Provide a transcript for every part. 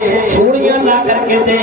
چوڑیاں لا کر کے دے،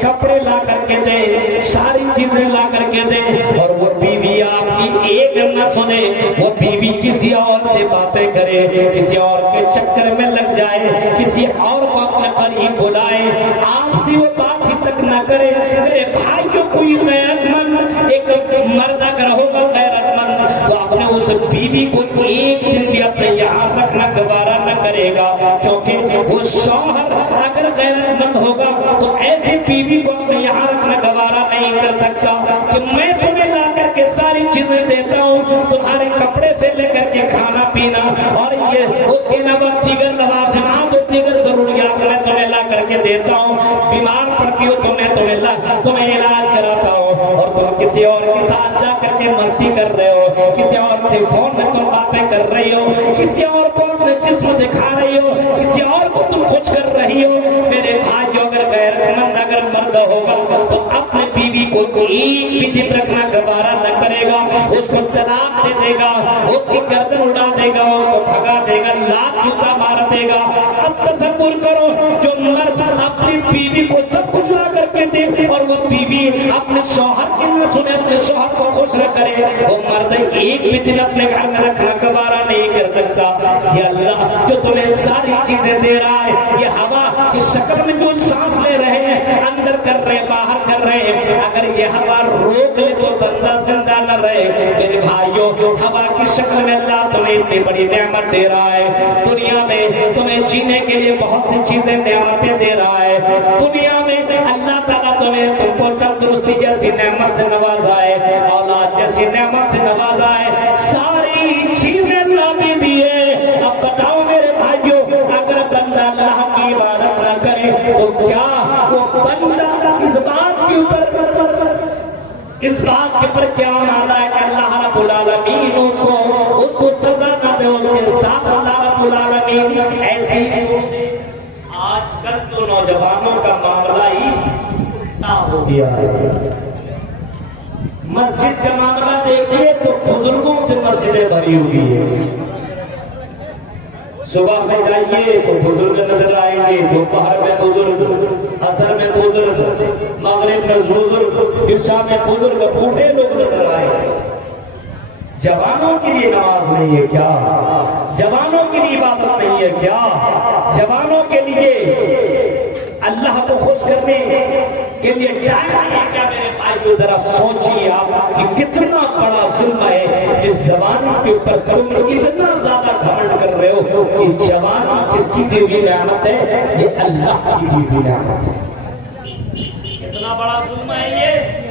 کپڑے لا کر کے دے، ساری چیزیں لا کر کے دے، اور وہ بیوی آپ کی ایک نہ سنے، وہ بیوی کسی اور سے باتیں کرے، کسی اور کے چکر میں لگ جائے، کسی اور کو اپنے قریب بلائے، آپ سے وہ بات ہی تک نہ کرے۔ میرے بھائی کو کوئی غیرت مند ایک مرد اگر ہوگا غیرت مند تو اپنے اس بیوی کو ایک دن بھی اپنے یہاں رکھنا گوارا نہ کرے گا، کیونکہ وہ شوہر اگر غیرت مند ہوگا تو ایسی بیوی کو اپنے یہاں رکھنا گوارا نہیں کر سکتا کہ میں تمہیں لا کر کے ساری چیزیں دیتا ہوں، تمہارے کپڑے سے لے کر کے کھانا پینا اور یہ اس کے علاوہ دیگر لوازمات اور دیگر ضروریات میں تمہیں لا کر کے دیتا ہوں، بیمار پڑتی ہو تمہیں علاج کراتا ہوں، اور تم کسی اور کے ساتھ جا کر کے مستی کر رہے ہو، کسی اور سے فون میں تم باتیں کر رہی ہو، کسی اور کو اپنے جسم دکھا رہی ہو، کسی اور کو تم خوش کر رہی ہو۔ میرے بھائی اگر غیرت مند اگر مرد ہوگا تو اپنے بیوی کو ایک بھی دن رکھنا گوارا نہ کرے گا، اس کو طلاق دے دے گا، اس کی گردن اڑا دے گا، اس کو بھگا دے گا، لاکھ جوتا مار دے گا۔ اب تصور کرو جو مرد اپنی بیوی کو سب کچھ لا کر کے دے اور وہ بیوی اپنے شوہر کی نہ سنے، اپنے شوہر کو خوش نہ کرے، وہ مرد ایک بھی دن اپنے گھر میں رکھنا گوارا نہیں کر سکتا۔ یہ اللہ جو تمہیں ساری چیزیں دے رہا ہے، یہ ہوا کی شکل میں جو سانس لے رہے ہیں، اندر کر رہے باہر کر رہے ہیں، اگر یہ ہوا روک لے تو بندہ زندہ نہ رہے۔ میرے بھائیوں ہوا کی شکل میں اللہ تمہیں اتنی بڑی نعمت دے رہا ہے، دنیا میں تمہیں جینے کے لیے بہت سی چیزیں نعمتیں دے رہا ہے، دنیا میں اللہ تعالیٰ تم کو تندرستی جیسی نعمت سے نوازا ہے، اولاد جیسی نعمت سے نوازا ہے، ساری چیزیں اللہ نے دی ہے۔ اب بتاؤ میرے بھائیوں اگر بندہ اللہ کی عبادت نہ کرے تو کیا وہ بندہ اس بات کے پر کیا مانا ہے کہ اللہ رب العالمین اس کو سزا نہ دے، اس کے ساتھ اللہ رب العالمین ایسی۔ آج کل تو نوجوانوں کا معاملہ ہی ہو گیا ہے، مسجد کا معاملہ دیکھیے تو بزرگوں سے مسجدیں بھری ہوئی ہے، صبح میں جائیے تو بزرگ نظر آئیں گے، دوپہر میں بزرگ، عصر میں بزرگ، مغرب میں بزرگ، عشاء میں بزرگ، بوڑھے لوگ نظر آئیں گے۔ جوانوں کے لیے نماز نہیں ہے کیا؟ جوانوں کے لیے عبادت نہیں ہے کیا؟ جوانوں کے لیے اللہ کو خوش کرنے کے لیے ٹائم نہیں ہے کیا؟ میرے بھائیو ذرا سوچیے آپ کہ کتنا بڑا ظلم ہے جس زبان کے اوپر تم اتنا زیادہ گھمنڈ کر رہے ہو کہ جوان کس کی دی ہوئی نعمت ہے؟ یہ اللہ کی دی ہوئی نعمت ہے۔ کتنا بڑا ظلم ہے یہ،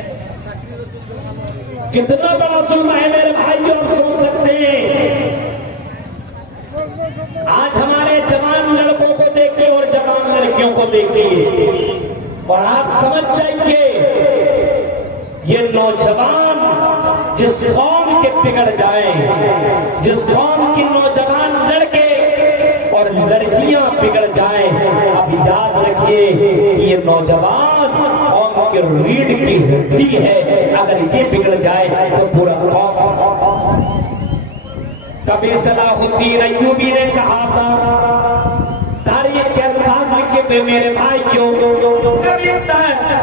کتنا بڑا ظلم ہے میرے بھائیوں، ہم سوچ سکتے ہیں۔ آج ہمارے جوان لڑکوں کو دیکھیے اور جوان لڑکیوں کو دیکھیے اور آپ سمجھ جائیے یہ نوجوان جس قوم کے بگڑ جائیں، جس قوم کی نوجوان لڑکے اور لڑکیاں بگڑ جائیں، اب یاد رکھیے کہ یہ نوجوان قوم کے ریڑھ کی ہڈی ہے، اگر یہ بگڑ جائے تو پورا قوم۔ کبھی صلاح الدین ایوبی نے کہا تھا، تاریخ کے الفاظ لکھے پہ میرے بھائیوں، کبھی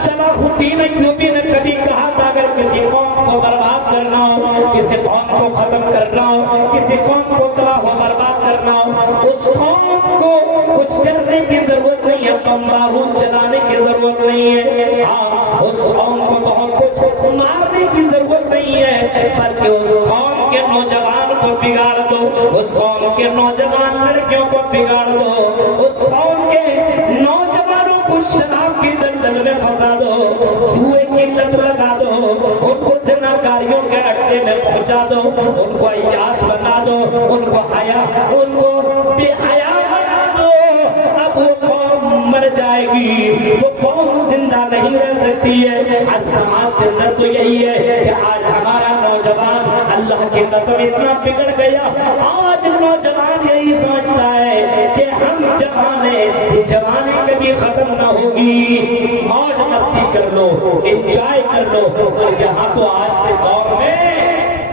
صلاح الدین ایوبی نے کبھی کہا تھا اگر کسی قوم کو برباد کرنا ہو، کسی قوم کو ختم کرنا ہو، کسی قوم کو تباہ و برباد کرنا ہو، اس قوم کو کچھ کرنے کی ضرورت نہیں ہے، بم بارود چلانے کی ضرورت نہیں ہے، ہاں اس قوم کو بہت کچھ مارنے کی ضرورت نہیں ہے، بلکہ اس قوم کے نوجوان کو بگاڑ دو، اس قوم کے نوجوان لڑکیوں کو بگاڑ دو، اس قوم کے نوجوانوں کو شراب کی دلدل میں پھنسا دو، جوئے کی لت لگا دو، ان کو زناکاریوں کے اڈے میں پہنچا دو، ان کو عیاش بنا دو، ان کو بے حیا بنا دو، اب وہ قوم مر جائے گی، وہ قوم زندہ نہیں رہ سکتی ہے۔ آج سماج کے اندر تو یہی ہے کہ آج ہمارا نوجوان اللہ کی قسم اتنا بگڑ گیا، آج نوجوان یہی سمجھتا ہے کہ ہم جوان ہیں، جوانی کبھی ختم نہ ہوگی، موج مستی کر لو، انجوائے کر لو، اور یہاں تو آج کے دور میں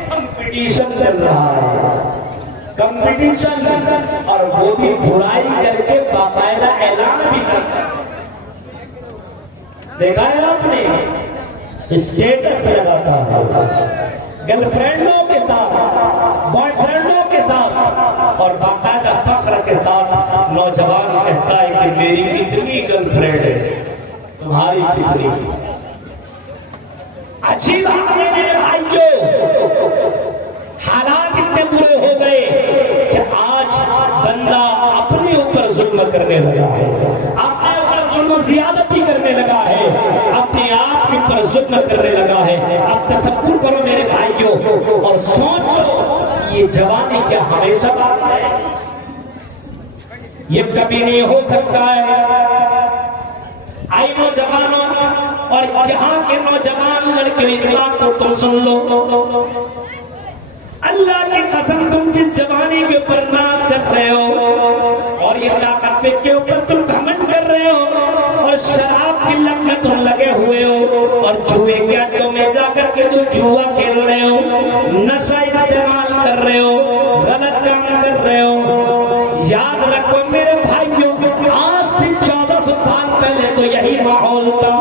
کمپٹیشن چل رہا ہے، کمپٹیشن، اور وہ بھی برائی کر کے باقاعدہ اعلان بھی کرتا ہے۔ دیکھا ہے آپ نے اسٹیٹس لگاتا ہے گرل فرینڈوں کے ساتھ، بوائے فرینڈوں کے ساتھ، اور باقاعدہ فخر کے ساتھ نوجوان کہتا ہے کہ میری اتنی گرل فرینڈ ہے، تمہاری کتنی؟ اچھی بات ہے میرے بھائیوں، حالات اتنے برے ہو گئے کہ آج بندہ اپنے اوپر ظلم کرنے لگا ہے، اپنے اوپر ظلم و زیادتی کرنے لگا ہے، اپنے آپ کے اوپر ظلم کرنے لگا ہے۔ اب تصور کرو میرے بھائیوں اور سوچو، یہ جوانی کیا ہمیشہ بات ہے؟ یہ کبھی نہیں ہو سکتا ہے۔ آئی نوجوانوں اور یہاں کے نوجوان لڑکے اس بات کو تم سن لو، اللہ کی قسم تم جس جوانی کے اوپر ناز کر رہے ہو اور یہ طاقت کے اوپر تم گھمنڈ کر رہے ہو اور شراب کی لت میں تم لگے ہوئے ہو اور جوئے کے اڈوں میں جا کر کے جو جوا کھیل رہے ہو، نشہ استعمال کر رہے ہو، غلط کام کر رہے ہو، یاد رکھو میرے بھائیوں، آج سے 1400 سال پہلے تو یہی ماحول تھا،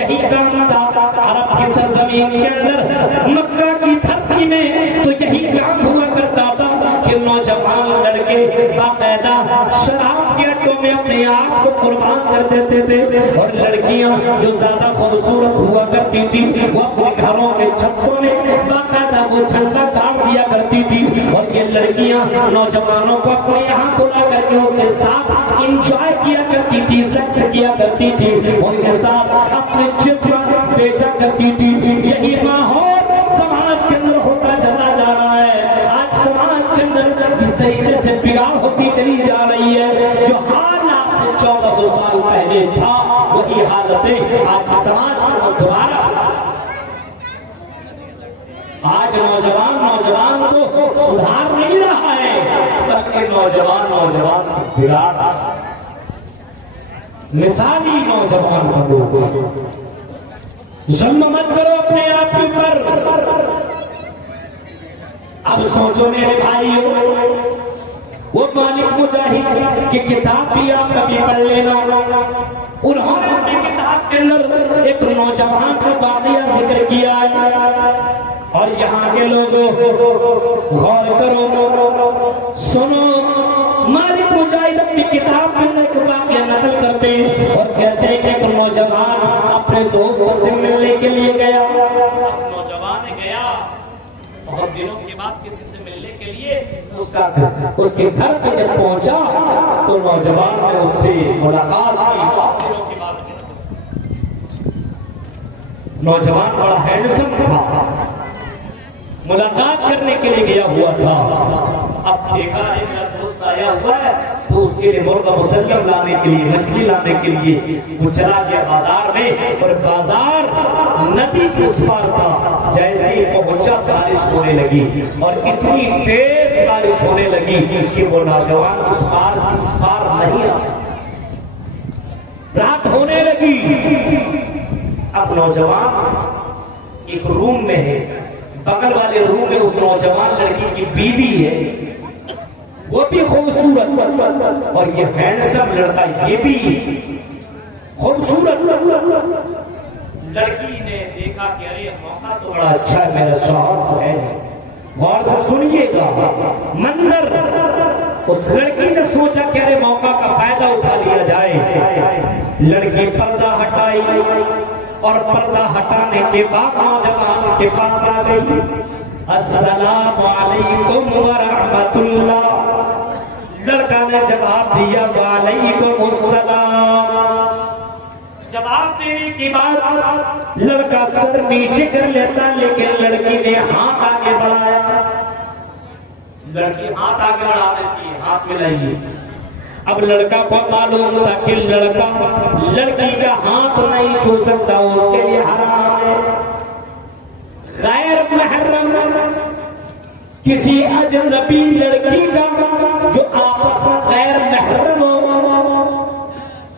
یہی کام تھا عرب کی سرزمین کے اندر، مکہ کی دھرتی میں تو یہی کام ہوا کرتا تھا کہ نوجوان لڑکے باقاعدہ شراب کے اڈوں میں اپنے آپ کو قربان کر دیتے تھے، اور لڑکیاں جو زیادہ خوبصورت ہوا کرتی تھی وہ اپنے گھروں کے چھتوں میں باقاعدہ وہ جھنڈا گاڑ دیا کرتی تھی، اور یہ لڑکیاں نوجوانوں کو اپنے یہاں بلا کر کے اس کے ساتھ انجوائے کیا کرتی تھی، سیکس کیا کرتی تھی، ان کے ساتھ اپنے جسم بیچا کرتی تھی۔ یہی ماحول سماج کے اندر ہوتا چلا جا رہا ہے۔ آج سماج کے اندر اس طریقے سے بگاڑ ہوتی چلی جا رہی ہے، جو حالات 1400 سال پہلے تھا وہی حالتیں آج سماج میں دوبارہ۔ آج نوجوان کو سدھار نہیں رہا ہے بلکہ نوجوان بگاڑ۔ مثالی نوجوان بنو، ظلم مت کرو اپنے آپ کے اوپر۔ اب سوچو میرے بھائیوں، وہ مالک مجاہد کی کتاب بھی آپ کبھی پڑھ لینا، انہوں نے اپنی کتاب کے اندر ایک نوجوان کا واقعہ ذکر کیا ہے، اور یہاں کے لوگوں غور کرو، سنو۔ مالک مجاہد اپنی کتاب میں ایک واقعہ نقل کرتے اور کہتے ہیں کہ ایک نوجوان اپنے دوستوں سے ملنے کے لیے گیا۔ نوجوان گیا بہت دنوں کے بعد کسی سے ملنے کے لیے اس کے گھر پہ جب پہنچا تو نوجوان نے اس سے ملاقات کی۔ دنوں کے بعد نوجوان بڑا ہینڈسم تھا، ملاقات کرنے کے لیے گیا ہوا تھا۔ اب دیکھا ہے میرا دوست آیا ہوا ہے تو اس کے لیے مرغا مسلم لانے کے لیے، مچھلی لانے کے لیے وہ چلا گیا بازار میں، اور بازار ندی کے اس پار تھا۔ جیسے ہی پہنچا بارش ہونے لگی، اور اتنی تیز بارش ہونے لگی کہ وہ نوجوان اس پار سے اس پار نہیں آ سکتا۔ رات ہونے لگی، اب نوجوان ایک روم میں ہے، بغل والے روم میں اس نوجوان لڑکی کی بیوی ہے، وہ بھی خوبصورت، اور یہ ہینڈسم لڑکا یہ بھی خوبصورت۔ لڑکی نے دیکھا کہ ارے موقع تو بڑا اچھا ہے، میرا شوہر تو ہے۔ غور سے سنیے گا منظر۔ اس لڑکی نے سوچا کہ ارے موقع کا فائدہ اٹھا لیا جائے۔ لڑکی پردہ ہٹائی، اور پردہ ہٹانے کے بعد نوجوان کے پاس آ گئی۔ السلام علیکم ورحمۃ اللہ۔ لڑکا نے جواب دیا وعلیکم السلام۔ جواب دینے کے بعد لڑکا سر نیچے کر لیتا، لیکن لڑکی نے ہاتھ آگے بڑھایا۔ لڑکی ہاتھ آگے بڑھا دیتی ہے، ہاتھ ملائیے۔ اب لڑکا کو معلوم تھا کہ لڑکا لڑکی کا ہاتھ نہیں چھو سکتا، اس کے لیے حرام ہے۔ غیر محرم کسی اجنبی لڑکی کا جو آپس میں غیر محرم ہو،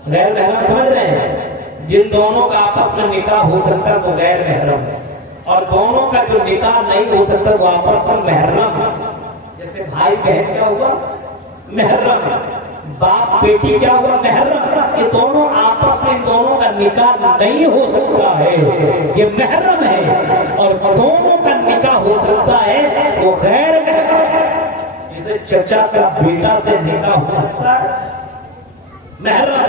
غیر محرم سمجھ رہے ہیں، جن دونوں کا آپس میں نکاح ہو سکتا ہے وہ غیر محرم ہے، اور دونوں کا جو نکاح نہیں ہو سکتا وہ آپس میں محرم ہے۔ جیسے بھائی بہن کیا ہوا؟ محرم۔ باپ بیٹی کیا ہوا؟ محرم۔ یہ دونوں آپس میں ان دونوں کا نکاح نہیں ہو سکتا ہے، یہ محرم ہے، اور دونوں کا نکاح ہو سکتا ہے وہ غیر محرم ہے۔ جسے چچا کا بیٹا سے نکاح ہو سکتا ہے محرم،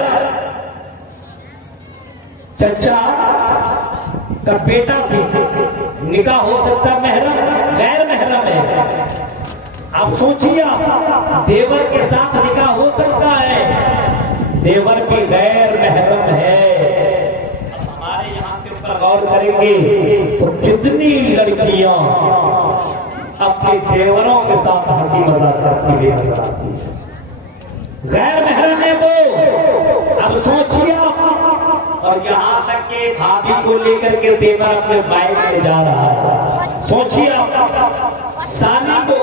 چچا کا بیٹا سے نکاح ہو سکتا ہے محرم، غیر محرم ہے۔ آپ سوچیے، دیور کے ساتھ نکاح ہو سکتا ہے، دیور بھی غیر محرم ہے۔ اب ہمارے یہاں کے اوپر غور کریں گے تو کتنی لڑکیاں اپنے دیوروں کے ساتھ ہنسی مذاق کرتی ہوئی نظر آتی ہیں، غیر محرم ہے وہ۔ اب سوچیے آپ، اور یہاں تک کہ بھابھی کو لے کر کے دیور اپنے بائک میں جا رہا ہے، سوچیے آپ، سالی کو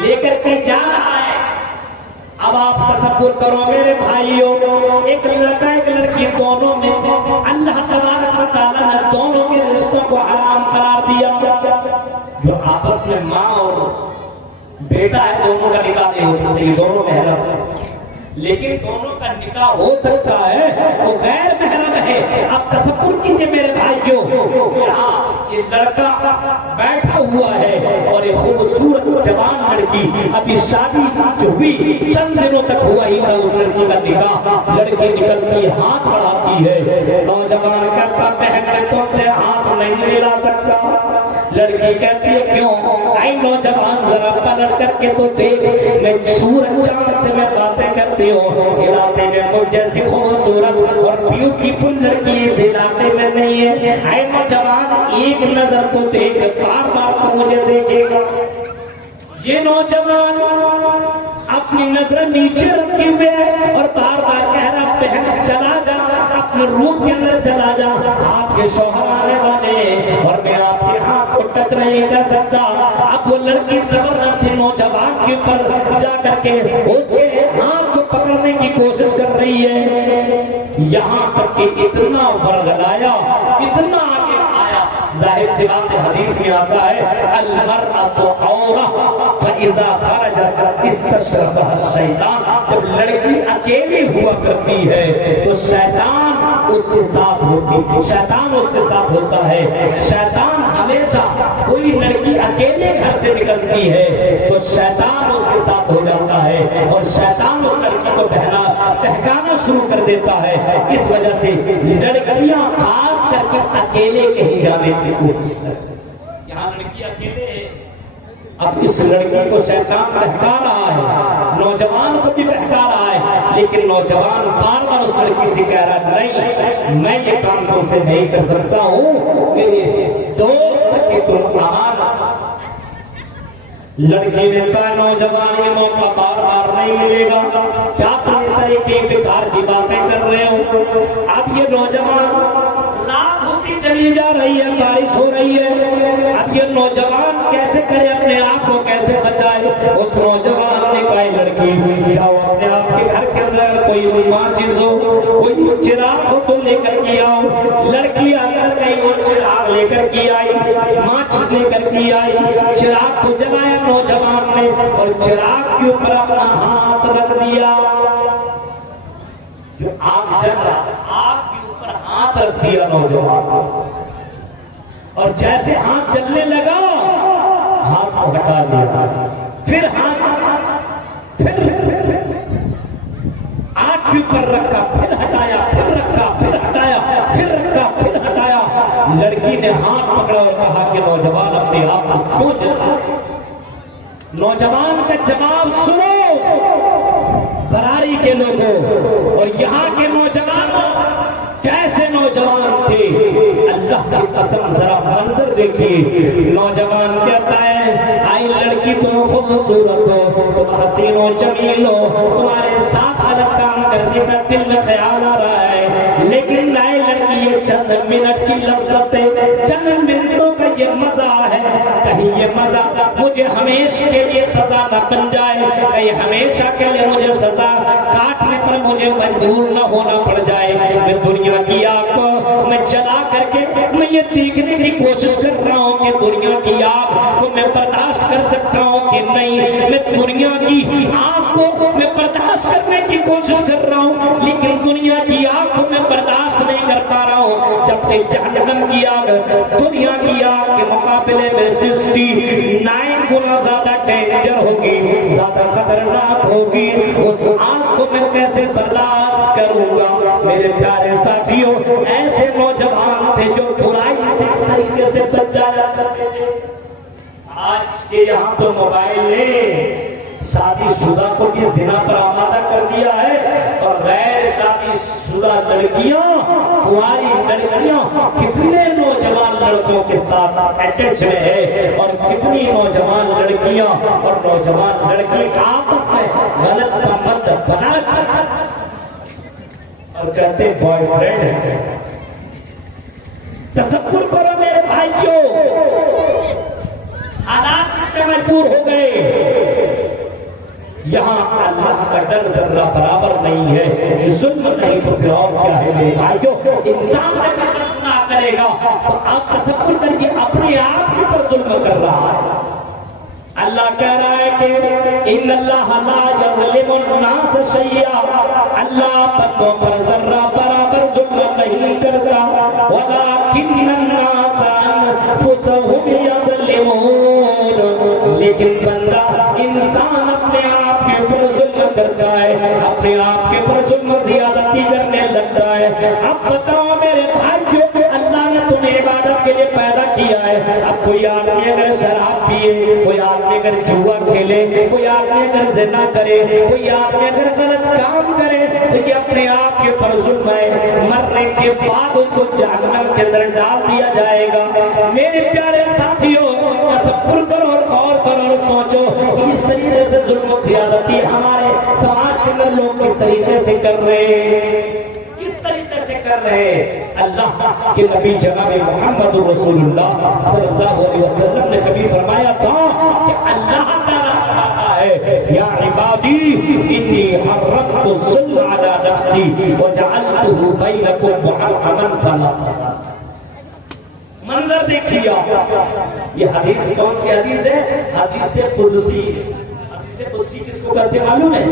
لے کر کے جا رہا ہے۔ اب آپ تصور کرو میرے بھائیوں، ایک لڑکا ایک لڑکی، دونوں میں اللہ تبارک و تعالیٰ نے دونوں کے رشتوں کو حرام قرار دیا۔ جو آپس میں ماں اور بیٹا ہے، دونوں کا نکاح نہیں ہو سکتا، دونوں محرم ہیں، لیکن دونوں کا نکاح ہو سکتا ہے، وہ غیر محرم ہے۔ اب تصور کیجئے میرے بھائیوں، یہاں یہ لڑکا بیٹھا ہوا ہے اور یہ خوبصورت جوان لڑکی، ابھی شادی جو ہوئی چند دنوں تک ہوا ہی تھا اس لڑکی کا نکاح، لڑکی نکلتی ہاتھ بڑھاتی ہے، نوجوان کہتا بہن میں تم سے ہاتھ نہیں ملا سکتا، لڑکی کہتی ہے کیوں؟ اے نوجوان ذرا پلٹ کر کے تو دیکھ، میں سورج چاند سے میں باتیں کرتی ہوں، علاقے میں مجھ جیسی خوبصورت اور بیوٹیفل لڑکی اس علاقے میں نہیں ہے، اے نوجوان ایک نظر تو دیکھ، بار بار تو مجھے دیکھے گا۔ یہ نوجوان اپنی نظر نیچے رکھے ہوئے اور بار بار کہہ رہا بہن چلا جا، اپنے روم کے اندر چلا جا، آپ کے شوہر آنے والے اور میں آپ کے ہاتھ کو ٹچ نہیں کر سکتا۔ اب وہ لڑکی زبردستی نوجوان کے اوپر جا کر کے اس کے ہاتھ کو پکڑنے کی کوشش کر رہی ہے، یہاں تک کہ اتنا ورغلایا، اتنا آگے آیا۔ ظاہر سی بات حدیث میں آتا ہے المرأۃ عورہ فاذا خرجت استشرفها الشیطان، جب لڑکی اکیلی ہوا کرتی ہے تو شیطان اس کے ساتھ ہوتی، شیطان اس کے ساتھ ہوتا ہے۔ شیطان ہمیشہ، کوئی لڑکی اکیلے گھر سے نکلتی ہے تو شیطان اس کے ساتھ ہو جاتا ہے اور شیطان اس لڑکی کو بہکانا شروع کر دیتا ہے۔ اس وجہ سے لڑکیاں خاص کر کے اکیلے کہیں جانے کی کوشش کرتی ہیں۔ یہاں لڑکی اکیلے ہے، اب اس لڑکی کو شیطان بہکا رہا ہے، نوجوان کو بھی بہکا رہا ہے، لیکن نوجوان بار بار اس لڑکی سے کہہ رہا نہیں میں یہ کام تم سے نہیں کر سکتا ہوں، میرے دوست کی تم آنا۔ لڑکی نے کہا نوجوان یہ موقع بار بار نہیں ملے گا، کیا تم اس طریقے بیکار کی باتیں کر رہے ہو؟ اب یہ نوجوان رات ہوتی چلی جا رہی ہے، بارش ہو رہی ہے، اب یہ نوجوان کیسے کرے، اپنے آپ کو کیسے بچائے؟ اس نوجوان نے کہا لڑکی جاؤ اپنے آپ کے گھر کے اندر کوئی ماچس ہو، کوئی چراغ ہو تو لے کر کے آؤ۔ لڑکی آ کر گئی، وہ چراغ لے کر کے آئی، ماچس لے کر کے آئی، چراغ کو جلایا نوجوان نے اور چراغ کے اوپر اپنا ہاتھ رکھ دیا، جو آگ جل رہا، آگ کے اوپر ہاتھ رکھ دیا نوجوان، اور جیسے ہاتھ جلنے لگا ہاتھ کو ہٹا دیا، پھر ہاتھ آگ کے اوپر رکھا، پھر ہٹایا، پھر رکھا، پھر ہٹایا، پھر رکھا، پھر ہٹایا۔ لڑکی نے ہاتھ پکڑا اور کہا کہ نوجوان اپنے آپ کو کیوں جلا؟ نوجوان کا جواب سنو براری کے لوگوں اور یہاں کے نوجوانوں، کیسے نوجوان تھے، اللہ کی قسم ذرا منظر دیکھیے۔ نوجوان کہتا ہے آئی لڑکی تم خوبصورت ہو، تم حسین و جمیل ہو، تمہارے ساتھ الگ کام کرنے کا دل میں خیال آ رہا ہے، لیکن نئے لڑکی یہ چند منٹ کی لذت ہے، چند منٹوں کا یہ مزہ ہے، کہیں یہ مزہ مجھے ہمیشہ کے لیے سزا نہ بن جائے، کہیں ہمیشہ کے لیے مجھے سزا کاٹنے پر مجھے مجبور نہ ہونا پڑ جائے۔ میں دنیا کی آگ کو میں جلا کر کے میں یہ دیکھنے کی کوشش کر رہا ہوں کہ دنیا کی آگ کو میں برداشت کر سکتا ہوں کہ نہیں، میں دنیا کی آگ کو میں برداشت کرنے کی کوشش کر رہا ہوں، لیکن دنیا کی آگ کو میں برداشت نہیں کر پا کہ جہنم کی آگ دنیا کی آگ کے مقابلے میں 69 گنا زیادہ ڈینجر ہوگی، زیادہ خطرناک ہوگی. اس آگ کو میں کیسے برداشت کروں گا؟ میرے پیارے ساتھیوں، ایسے نوجوان تھے جو برائی سے اس طریقے سے بچ جایا کرتے تھے. آج کے یہاں تو موبائل نے شادی شدہ کو بھی زنا پر آمادہ کر دیا ہے، اور غیر شادی شدہ لڑکیاں، کنواری لڑکیاں کتنے نوجوان لڑکوں کے ساتھ اٹیچ ہیں، اور کتنی نوجوان لڑکیاں اور نوجوان لڑکے آپس میں غلط سمبند بنا اور کہتے بوائے فرینڈ ہے. تصور کرو میرے بھائیوں، حالات سے مجبور ہو گئے. یہاں اللہ کا ڈر ذرہ برابر نہیں ہے، ظلم نہیں تو پھر اور کیا ہے میرے بھائیوں؟ انسان جب گناہ کرے گا تو آپ تصور کریے اپنے آپ ہی پر ظلم کر رہا ہے. اللہ کہہ رہا ہے کہ ان اللہ لا یظلم الناس شیئا، اللہ بندوں پر ذرہ برابر ظلم نہیں کرتا، ولکن الناس انفسهم یظلمون، لیکن بندہ انسان اپنے آپ کے اوپر ظلم کرتا ہے، اپنے آپ کے اوپر ظلم زیادتی کرنے لگتا ہے. اب بتاؤ میرے بھائیوں، اللہ نے تمہیں عبادت کے لیے پیدا کیا ہے. اب کوئی آدمی اگر شراب پیے، کوئی آدمی اگر جوا کھیلے، کوئی آدمی اگر زنا کرے، کوئی آدمی اگر غلط کام کرے تو یہ اپنے آپ کے اوپر ظلم ہے. مرنے کے بعد اس کو جہنم کے اندر ڈال دیا جائے گا. میرے پیارے ساتھیوں، تصور کرو اور غور کرو اور سوچو، اس طریقے سے ظلم و زیادتی ہمارے سماج کے اندر لوگ کس طریقے سے کر رہے ہیں، کس طریقے سے کر رہے ہیں. اللہ کے نبی جناب محمد رسول اللہ صلی اللہ علیہ وسلم نے کبھی فرمایا تھا کہ اللہ تعالیٰ فرماتا ہے یا عبادی انی حرمت الظلم علی نفسی وجعلته بینکم محرما فلا تظالموا. منظر دیکھیے، یہ حدیث کون سی حدیث ہے؟ حدیث قدسی. حدیث قدسی کس کو کہتے معلوم ہے؟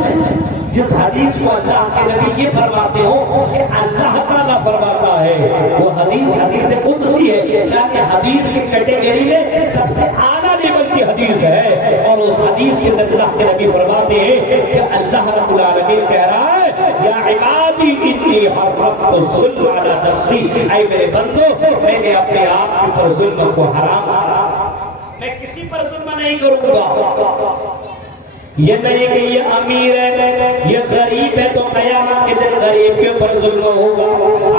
جس حدیث کو اللہ کے نبی یہ فرماتے ہو کہ اللہ تعالیٰ فرماتا ہے، وہ حدیث قدسی ہے. یعنی حدیث کی کیٹیگری میں سب سے اعلیٰ لیول کی حدیث ہے، اور اس حدیث کے اندر اللہ کے نبی فرماتے ہیں کہ اللہ رب العالمین کہہ رہا ہے یا عبادی انی حرمت الظلم علی نفسی، اے میرے بندو میں نے اپنے آپ پر ظلم کو حرام کیا، میں کسی پر ظلم نہیں کروں گا. یہ نہیں کہ یہ امیر ہے، یہ غریب ہے تو قیامت کے دن غریب کے اوپر ظلم ہوگا،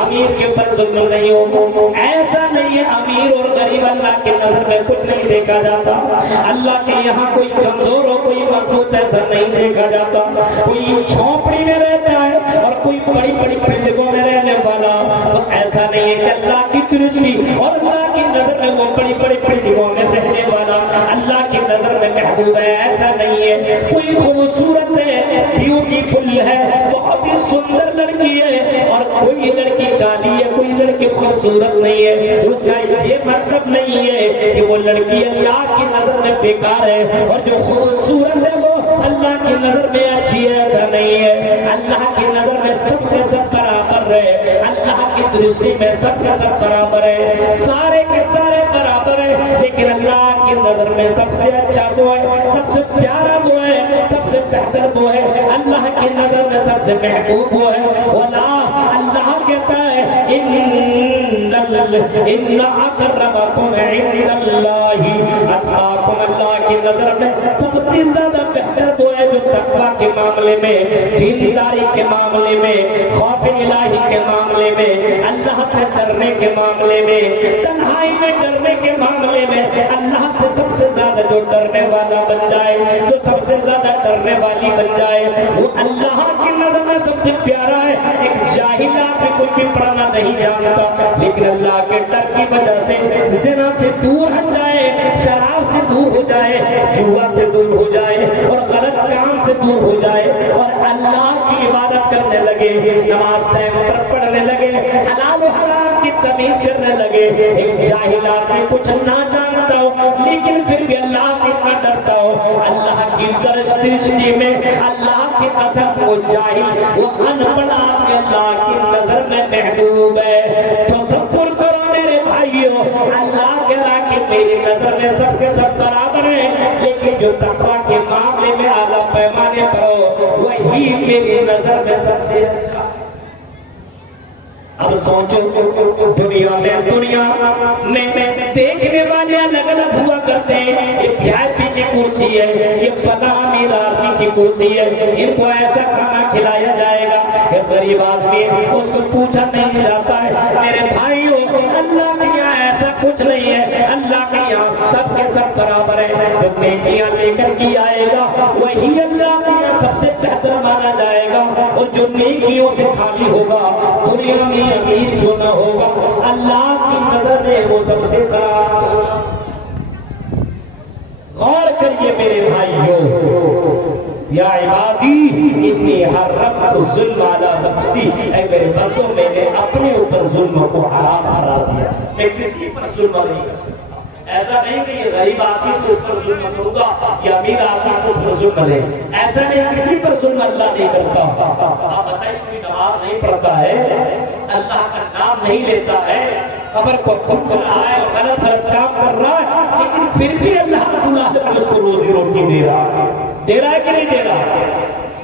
امیر کے اوپر ظلم نہیں ہوگا. ایسا نہیں ہے. امیر اور غریب اللہ کے نظر میں کچھ نہیں دیکھا جاتا. اللہ کے یہاں کوئی کمزور ہو کوئی مضبوط ایسا نہیں دیکھا جاتا. کوئی جھونپڑی میں رہتا ہے اور کوئی بڑی بڑی بلڈنگوں میں رہنے والا، تو ایسا نہیں ہے کہ اللہ کی درستی اور اللہ کی نظر میں وہ بڑی بڑی بلڈنگوں میں رہنے والا اللہ کی نظر میں محبوب ہے. ایسا نہیں ہے. کوئی خوبصورت ہے، بیوٹیفل ہے، بہت ہی سندر لڑکی ہے، اور کوئی لڑکی کالی ہے، کوئی لڑکی خوبصورت نہیں ہے. اس کا یہ مطلب نہیں ہے کہ وہ لڑکی اللہ کی نظر میں بیکار ہے، اور جو خوبصورت ہے وہ اللہ کی نظر میں اچھی ہے. ایسا نہیں ہے. اللہ کی نظر میں سب کے سب برابر ہے. اللہ کی درستی میں سب کے سب برابر ہے، سارے کے سارے برابر ہے. لیکن اللہ کی نظر میں سب سے اچھا وہ ہے، سب سے پیارا وہ ہے، سب سے بہتر وہ ہے. اللہ کی نظر میں سب سے محبوب وہ ہے. اللہ کہتا ہے ان اکرمکم عند اللہ اتقاکم. اللہ کی نظر میں سب سے زیادہ بہتر وہ ہے جو تقویٰ کے معاملے میں، دینداری کے معاملے میں، خوف الہی کے معاملے میں، اللہ سے ڈرنے کے معاملے میں، تنہائی میں ڈرنے کے معاملے میں اللہ سے سب سے زیادہ جو ڈرنے والا بن جائے، جو سب سے زیادہ ڈرنے والی بن جائے، وہ اللہ کی نظر میں سب سے پیارا ہے. ایک جاہل آدمی کوئی بھی پڑھنا نہیں جانتا، لیکن اللہ کے ڈر کی وجہ سے زنا سے دور ہٹ جائے، شراب سے دور ہو جائے، جوا سے دور ہو جائے، اور غلط کام سے دور ہو جائے، اور اللہ کی عبادت کرنے لگے، نماز ٹائم پر پڑھنے لگے، حلال و حرام کی تمیز کرنے لگے. ایک جاہل آدمی کچھ نہ جانتا ہو لیکن پھر بھی اللہ سے نہ ڈرتا ہو، اللہ کی درشتی میں اللہ کی قسم وہ جاہل، وہ ان پڑھ آدمی اللہ کی نظر میں محبوب ہے. تو تصور کرو جو تقویٰ کے معاملے میں اعلیٰ پیمانے پر ہو وہی میری نظر میں سب سے اچھا. اب سوچو دنیا میں دیکھنے والے الگ الگ ہوا کرتے ہیں. یہ وی آئی پی کی کرسی ہے, یہ فلاں امیر آدمی کی کرسی ہے, ان کو ایسا کھانا کھلایا جائے گا. کہ غریب آدمی اس کو پوچھا نہیں جاتا ہے. میرے بھائیوں, اللہ کے یہاں ایسا کچھ نہیں ہے. اللہ کے یہاں سب کے سب برابر ہے. جو نیکیاں لے کر کی آئے گا وہی اللہ کے یہاں سب سے بہتر مانا جائے گا. اور جو نیکیوں سے خالی ہوگا دنیا میں امیر کیوں نہ ہوگا اللہ کی نظر میں وہ سب سے خراب ہوگا. غور کریے میرے بھائیوں, یا عبادی انی حرمت الظلم علی نفسی, اے میرے بندوں میں نے اپنے اوپر ظلم کو حرام قرار دیا. میں کسی پر ظلم نہیں کر سکتا. ایسا نہیں کہ یہ غریب آدمی کو اس پر ظلم کروں گا یا امیر آدمی کو اس پر ظلم کرے. ایسا نہیں, کسی پر ظلم اللہ نہیں کرتا. آپ بتائیے کوئی نماز نہیں پڑھتا ہے, اللہ کا نام نہیں لیتا ہے, قبر کو کھود رہا ہے, غلط کام کر رہا ہے, لیکن پھر بھی اللہ تعالیٰ اس کو روزی روٹی دے رہا ہے کہ نہیں دے رہا.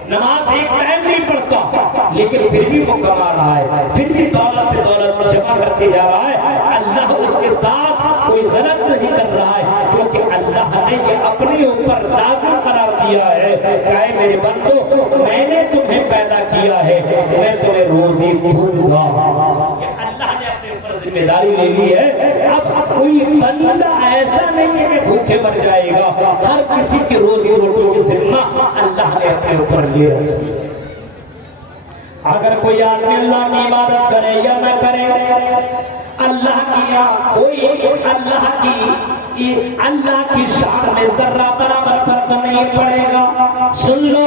نماز ایک ٹائم نہیں پڑھتا لیکن پھر بھی وہ کما رہا ہے, پھر بھی دولت پہ دولت جمع کرتے جا رہا ہے. اللہ اس کے ساتھ کوئی غلط نہیں کر رہا ہے کیونکہ اللہ نے یہ اپنے اوپر لازم قرار دیا ہے. کہ میرے بندو میں نے تمہیں پیدا کیا ہے, میں تمہیں روزی دوں گا. اللہ نے اپنے اوپر ذمہ داری لے لی ہے. اب کوئی بندہ ایسا نہیں ہے کہ بھوکے مر جائے گا. ہر کسی کی روزی روٹی کی ذمہ اللہ نے اپنے اوپر لے رکھی. اگر کوئی آدمی اللہ کی عبادت کرے یا نہ کرے, اللہ کی کوئی اللہ کی شان میں ذرہ برابر فرق نہیں پڑے گا. سن لو,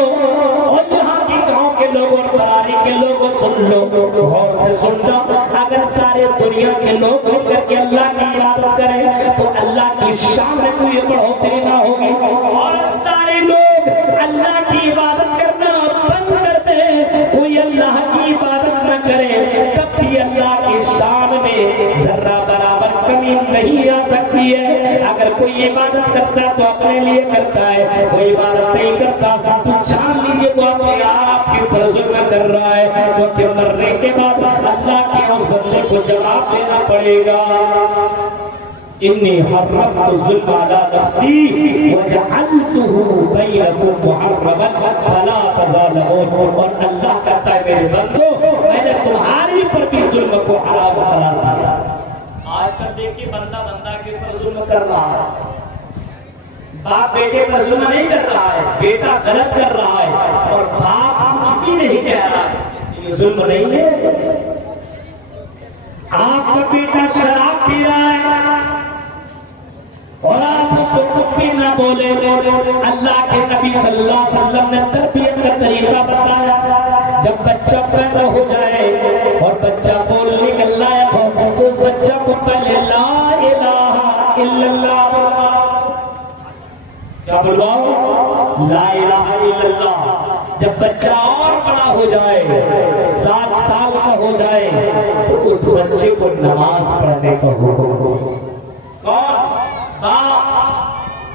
اور یہاں کی گاؤں کے لوگ اور براری کے لوگ سن لو, غور سے سن لو. اگر سارے دنیا کے لوگ ہو کر کے اللہ کی عبادت کریں تو اللہ کی شان میں کوئی بڑھوتری نہ ہوگی. اور سارے لوگ اللہ کی عبادت کرنا بند کر دیں, کوئی اللہ کی عبادت نہ کرے, تب بھی اللہ کی شان میں ذرہ برابر کمی نہیں آ سکتی ہے. اگر کوئی عبادت کرتا ہے تو اپنے لیے کرتا ہے, کوئی عبادت نہیں کرتا تو جان لیجیے وہ اپنے آپ کے فرض میں کر رہا ہے, کیونکہ مرنے کے بعد اللہ کے اس بندے کو جواب دینا پڑے گا. انی حرمت الظلم علی نفسی وجعلتہ بینکم محرما فلا تظالمون. اور اللہ کہتا ہے میرے بندو میں نے تمہاری پر بھی ظلم کو حرام قرار دیا. آج کل دیکھیے بندہ کے اوپر ظلم کر رہا ہے, باپ بیٹے پر ظلم نہیں کر رہا ہے, بیٹا غلط کر رہا ہے اور باپ کچھ بھی نہیں کہہ رہا. یہ ظلم نہیں ہے. آپ کا بیٹا شراب پی رہا ہے اور آپ اس کو کچھ بھی نہ بولے, اللہ کے نبی صلی اللہ علیہ وسلم نے تربیت کا طریقہ بتایا. جب بچہ پیدا ہو جائے اور بچہ بولنے کا لائق ہو تو اس بچہ کو پہلے لا الہ الا اللہ, کیا بلواؤ, لا الہ الا اللہ. جب بچہ اور بڑا ہو جائے, 7 سال کا ہو جائے, تو اس بچے کو نماز پڑھنے کا حکم ہو.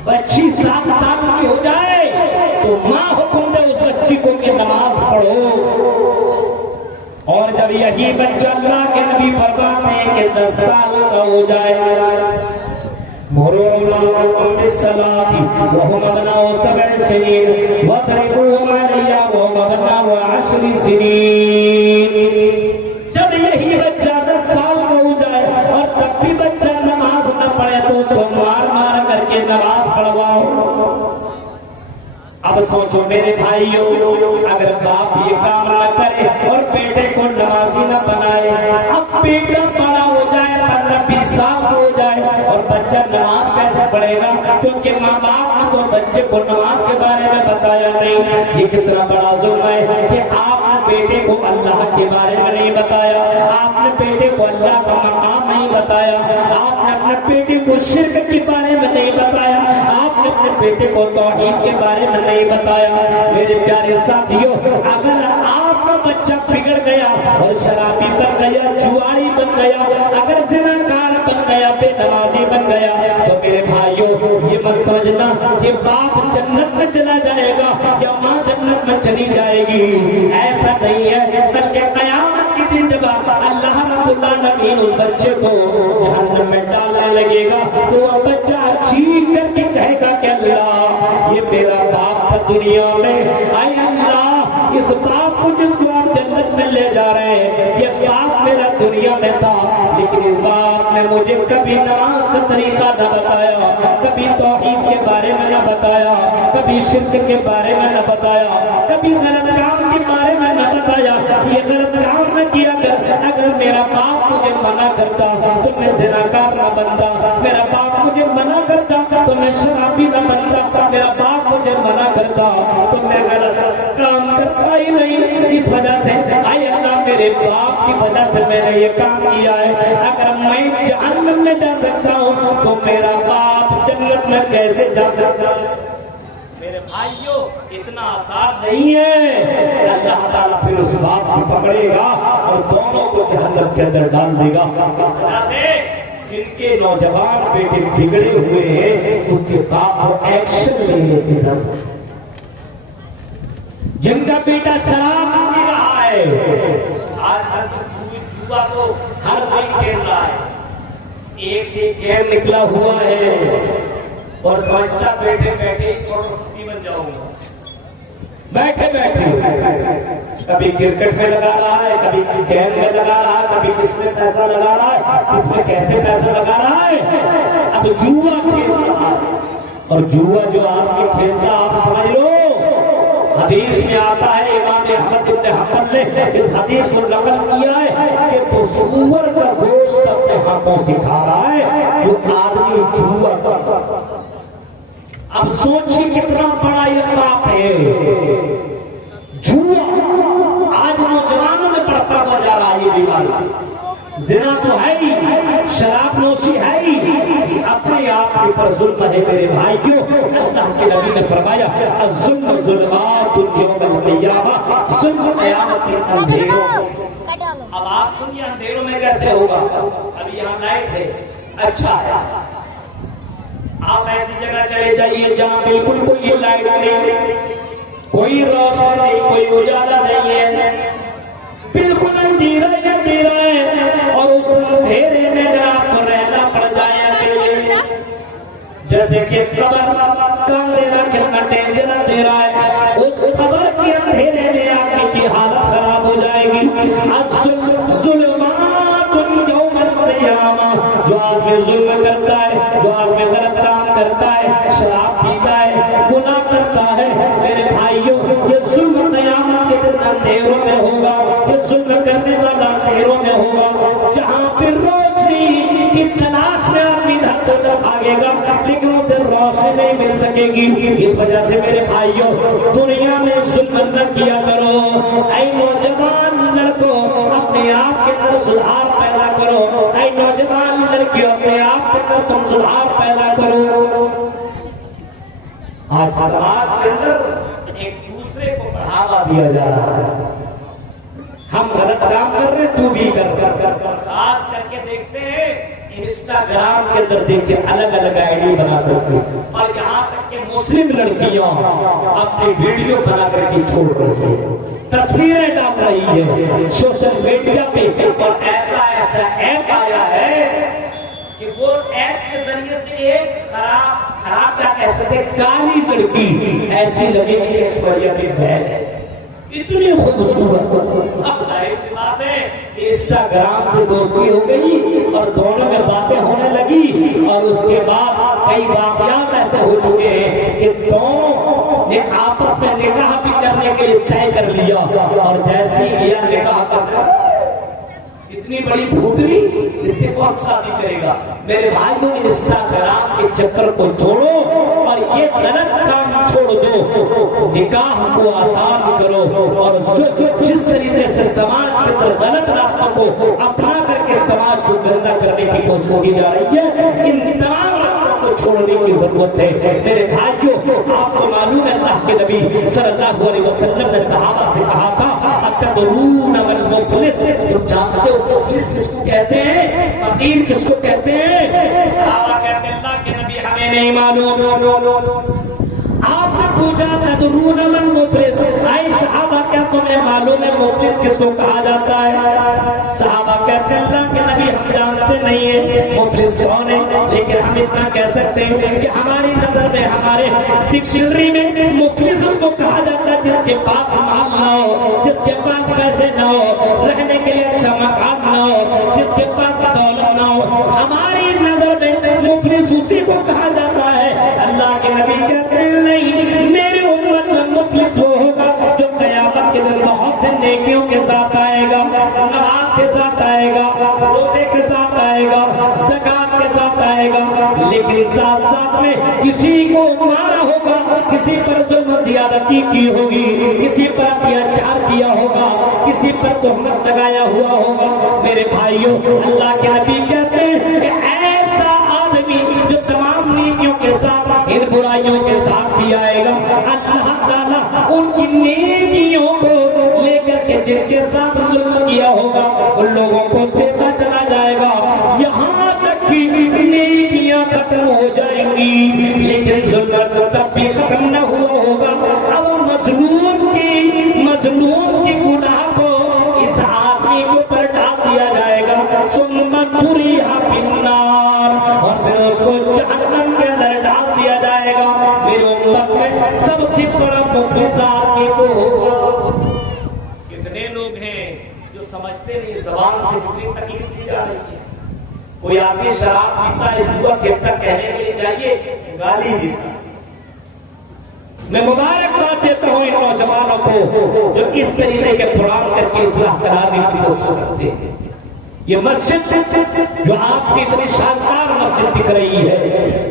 بچی 7 سال کی ہو جائے تو ماں حکم دے اس بچی کو کہ نماز پڑھو. اور جب یہی بچہ اللہ کے نبی فرماتے ہیں کہ 10 سال کا ہو جائے, مروا اولادکم بالصلاۃ وهم ابناء 7 سنین واضربوهم علیہا وهم ابناء 10 سنین. جب یہی بچہ 10 سال کا ہو جائے اور تب بھی بچہ نماز نہ پڑھے تو اس کو مار کر کے نماز پڑھواؤ. اب سوچو میرے بھائیوں, اگر باپ یہ کام نہ کرے اور بیٹے کو نمازی نہ بنائے, اب بیٹا بڑا ہو جائے, 15-20 سال ہو جائے اور بچہ نماز کیسے پڑھے گا, کیونکہ ماں باپ نے تو بچے کو نماز کے بارے میں بتایا نہیں. یہ کتنا بڑا ظلم ہے کہ آپ نے بیٹے کو اللہ کے بارے میں نہیں بتایا, آپ نے بیٹے کو اللہ کا مقام نہیں بتایا, آپ نے اپنے بیٹے کو شرک کے بارے میں نہیں بتایا, آپ نے اپنے بیٹے کو توحید کے بارے میں نہیں بتایا. میرے پیارے ساتھیوں, اگر آپ کا بچہ بگڑ گیا اور شرابی بن گیا, جواری بن گیا, اگر زناکار بن گیا, بے نمازی بن گیا, تو میرے بھائیوں یہ مت سمجھنا کہ باپ العالمین اس بچے کو جہنم میں ڈالنے لگے گا تو وہ بچہ چیخ کر کے کہے گا کہ اللہ یہ میرا باپ تھا دنیا میں، اے اللہ اس باپ کو جس کو آپ جنت میں لے جا رہے ہیں یہ باپ میرا دنیا میں تھا، لیکن اس باپ نے مجھے کبھی نماز کا طریقہ نہ بتایا، کبھی توحید کے بارے میں نہ بتایا، کبھی شرک کے بارے میں نہ بتایا، کبھی غلط کام کے بارے میں نہ بتایا، یہ غلط کام نہ کیا کر، اگر میرا باپ مجھے منع کرتا تو میں زناکار نہ بنتا، میرا باپ مجھے منع کرتا تو میں شرابی نہ بنتا، میرا باپ مجھے منع کرتا تو میں غلط کام کرتا ہی نہیں، اس وجہ سے اے اللہ میرے باپ کی وجہ سے میں نے یہ کام کیا ہے، اگر میں جہنم میں جا سکتا ہوں تو میرا باپ جنت میں کیسے جا سکتا ہے؟ میرے بھائیوں اتنا آسان نہیں ہے، اللہ تعالیٰ پھر اس باپ کو پکڑے گا اور دونوں کو جہنم کے اندر ڈال دے گا۔ اس طرح سے جن کے نوجوان بیٹے بگڑے ہوئے ہیں اس کے باپ کو ایکشن لینے کی ضرورت ہے، جن کا بیٹا شراب پی رہا ہے، آج ہر جوا کو ہر دن کھیل رہا ہے، ایک سے ایک گیم نکلا ہوا ہے اور سمجھتا بیٹھے بیٹھے کروڑپتی بن جاؤں گا، بیٹھے بیٹھے کبھی کرکٹ میں لگا رہا ہے، کبھی گیم میں لگا رہا ہے، کبھی کس میں پیسہ لگا رہا ہے، کس میں کیسے پیسہ لگا رہا ہے، اب جوا کھیل رہا ہے، اور جوا جو آپ کے کھیلتا آپ سمجھ لو، حدیث میں آتا ہے، امام احمد بن حنبل نے اس حدیث کو نقل کیا ہے کہ تو سور کا گوشت اپنے ہاتھوں سے کھا رہا ہے جو آدمی جوا کرتا۔ اب سوچیے کتنا بڑا یہ پاپ ہے، جوا آج نوجوانوں میں بڑھتا ہوا جا رہا ہے، یہ بیماری، زنا تو ہے ہی، شراب نوشی ہے ہی، اپنے آپ کے پر ظلم ہے میرے بھائیوں۔ اللہ کے نبی نے فرمایا الظلم ظلمات یوم القیامہ، ظلم قیامت کے اندھیروں۔ اب آپ سنیے اندھیروں میں کیسے ہوگا، ابھی یہاں لائٹ ہے، اچھا ہے، آپ ایسی جگہ چلے جائیے جہاں بالکل کوئی لائٹ نہیں، کوئی روشنی نہیں، کوئی اجالا نہیں ہے، بالکل اندھیرا ہی اندھیرا ہے، اور اس اندھیرے میں اگر آپ کو رہنا پڑ جائے اکیلے، جیسے کہ قبر کا اندھیرا کتنا ڈینجر اندھیرا ہے، اس قبر کے اندھیرے میں آپ کی حالت خراب ہو جائے گی۔ ظلمات یوم القیامہ، جو آدمی ظلم کرتا ہے، جو آدمی غلط کام کرتا ہے، شراب پیتا ہے، گناہ کرتا ہے، میرے بھائیوں یہ ظلم قیامت کے دن اندھیروں میں ہوگا، یہ ظلم کرنے والا اندھیروں میں ہوگا، جہاں پھر روشنی کی تلاش میں آدمی ادھر سے ادھر بھاگے گا لیکن اسے روشنی نہیں مل سکے گی۔ اس وجہ سے میرے بھائیوں دنیا میں ظلم نہ کیا کرو، اے نوجوان لڑکوں اپنے آپ کے اندر سدھار پیدا کرو، اے نوجوان لڑکیوں اپنے آپ کے اندر تم سدھار پیدا کرو۔ آج سماج کے اندر ایک دوسرے کو بڑھاوا دیا جا رہا ہے، ہم غلط کام کر رہے تو بھی کر، خاص کر کے دیکھتے ہیں انسٹاگرام کے اندر دیکھتے الگ الگ آئی ڈی بنا کر کے، اور یہاں تک کہ مسلم لڑکیاں اپنی ویڈیو بنا کر کے چھوڑ کر کے تصویریں ڈال رہی ہے سوشل میڈیا پہ، اور ایسا ایپ آیا ہے کہ وہ ایپ کے ذریعے سے ایک خراب کیا کہہ سکتے کالی لڑکی ایسی لگے گی ایشوریا کی بہن ہے، اتنی خوبصورت۔ اب ظاہر سی بات ہے انسٹاگرام سے دوستی ہو گئی اور دونوں میں باتیں ہونے لگی، اور اس کے بعد کئی واقعات ایسے ہو چکے ہیں کہ دونوں نے آپس میں نکاح بھی کرنے کے لیے طے کر لیا، اور جیسے ہی لیا نکاح کرنا اتنی بڑی پھوٹری، اس سے کون شادی کرے گا؟ میرے بھائیوں انسٹاگرام کے چکر کو چھوڑو اور یہ غلط کام چھوڑ دو، نکاح کو آسان کرو، اور جس طریقے سے سماج کے اندر غلط راستوں کو اپنا کر کے سماج کو گندا کرنے کی کوشش کی جا رہی ہے، ان تمام راستوں کو چھوڑنے کی ضرورت ہے۔ میرے بھائیوں آپ کو معلوم ہے اللہ کے نبی صلی اللہ علیہ وسلم نے صحابہ سے کہا تھا اتدرون من المفلس، تم جانتے ہو مفلس کس کو کہتے ہیں، فقیر کس کو کہتے ہیں؟ صحابہ کہتے ہیں اللہ کے نبی ہمیں نہیں معلوم۔ آپ نے پوچھا تدرون من مفلس، اے صحابہ کیا تمہیں معلوم ہے مفلس کس کو کہا جاتا ہے؟ صحابہ کہتے ہیں اللہ کے نبی مفلس کون ہے؟ لیکن ہم اتنا کہہ سکتے ہیں کہ ہماری نظر میں، ہمارے ڈکشنری میں مفلس اس کو کہا جاتا ہے جس کے پاس مال نہ ہو، جس کے پاس پیسے نہ ہو، رہنے کے لیے اچھا مکان نہ ہو، جس کے پاس دولت نہ ہو، ہماری نظر میں مفلس اسی کو کہا جاتا ہے۔ اللہ کے نبی کہتے ہیں نہیں، میری امت میں مفلس وہ ہوگا جو قیامت کے دن بہت سے نیکیوں کے ساتھ آئے گا، نماز کے ساتھ آئے گا، روزے کے ساتھ آئے گا، زکات کے ساتھ آئے گا، لیکن ساتھ ساتھ میں کسی کو مارا ہوگا، کسی پر ظلم زیادتی کی ہوگی، کسی پر اتیاچار کیا ہوگا، کسی پر تہمت لگایا ہوا ہوگا۔ میرے بھائیوں، اللہ کے نبی کہتے ہیں کہ ایسا آدمی جو تمام نیکیوں کے ساتھ ان برائیوں کے ساتھ بھی آئے گا، اللہ تعالیٰ ان کی نیکیوں کو لے کر کے جن کے ساتھ ظلم کیا ہوگا ان لوگوں کو دیتا چلا جائے گا، یہاں تک کہ نیکیاں ختم ہو جائیں گی، لیکن ظلم تب بھی ختم نہ ہوا ہوگا۔ اب مظلوم کی گناہ کو اس آدمی کے اوپر ڈال دیا جائے گا، ثم تُرِیحَ فِی النَّارِ، اور پھر اس کو جہنم کے اندر ڈال دیا جائے گا۔ میری امت میں سب سے بڑا مفلس آدمی کو ہوگا۔ کتنے لوگ ہیں جو سمجھتے نہیں زبان سے کتنی تکلیف دی جا رہی ہے۔ کوئی آدمی شراب پیتا ہے، جوا کھیلتا، کہنے کے لیے چاہیے گالی دیتا۔ میں مبارکباد دیتا ہوں ان نوجوانوں کو جو اس طریقے کے پروگرام کر کے اصلاح کرانے کی کوشش کرتے ہیں۔ یہ مسجد جو آپ کی اتنی شاندار مسجد دکھ رہی ہے،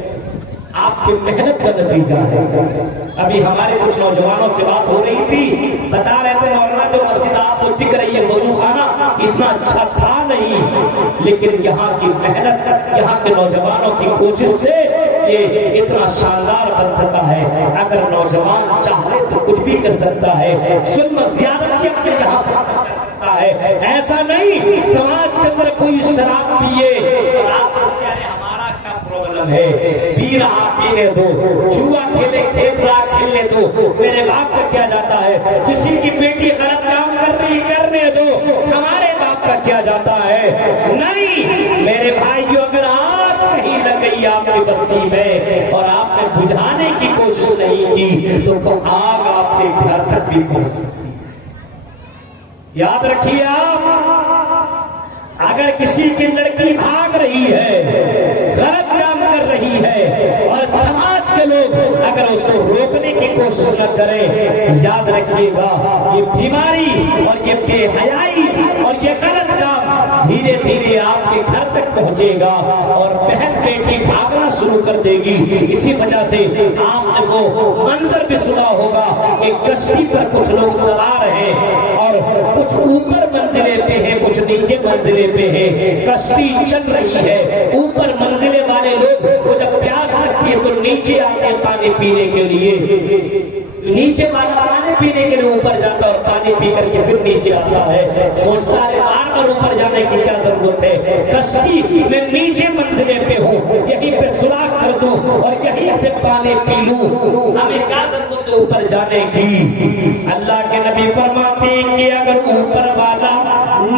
آپ کی محنت کا نتیجہ ہے۔ ابھی ہمارے کچھ نوجوانوں سے بات ہو رہی تھی، بتا رہے تھے مولانا جو مسجد آپ کو دکھ رہی ہے وضو خانہ اتنا اچھا تھا نہیں، لیکن یہاں کی محنت، یہاں کے نوجوانوں کی کوشش سے یہ اتنا شاندار بن سکتا ہے۔ اگر نوجوان چاہے تو کچھ بھی کر سکتا ہے، ظلم زیادتی اپنے یہاں سے کر سکتا ہے۔ ایسا نہیں سماج کے اندر کوئی شراب پیے اور آپ سوچے ہمارا کیا پرابلم ہے، پی رہا پینے دو، جوا کھیلے کھیل رہا کھیلنے دو، میرے باپ کا کیا جاتا ہے، کسی کی بیٹی غلط کام کر رہی کرنے دو، ہمارے باپ کا کیا جاتا ہے۔ نہیں میرے بھائیو، اگر آگ کہیں لگ گئی آپ کی بستی میں اور آپ نے بجھانے کی کوشش نہیں کی تو آگ آپ کے گھر تک بھی پہنچ سکتی ہے۔ یاد رکھیے، آپ اگر کسی کی لڑکی بھاگ رہی ہے، غلط کام کر رہی ہے اور سماج کے لوگ اگر اس کو روکنے کی کوشش نہ کریں، یاد رکھیے گا یہ بیماری اور یہ بے حیائی اور یہ غلط کام دھیرے دھیرے آپ کے گھر تک پہنچے گا اور بہن بیٹی بھاگنا شروع کر دے گی۔ اسی وجہ سے آپ نے وہ منظر بھی سنا ہوگا، ایک کشتی پر کچھ لوگ سوار ہیں اور کچھ اوپر منزلے پہ ہیں، کچھ نیچے منزلے پہ ہیں، کشتی چل رہی ہے، اوپر منزلے والے لوگ کو جب پیاس لگتی ہے تو نیچے آتے ہیں پانی پینے کے لیے، نیچے والا پانی پینے کے لیے اوپر جاتا اور پانی پی کر کے پھر نیچے آتا ہے، سوچتا ہے بار بار اوپر جانے کی کیا ضرورت ہے، کشتی میں نیچے منزلے پہ ہوں، یہیں پہ سوراخ کر دوں اور یہیں سے پانی پی لوں، ہمیں کیا ضرورت ہے اوپر جانے کی۔ اللہ کے نبی فرماتے ہیں کہ اگر اوپر والا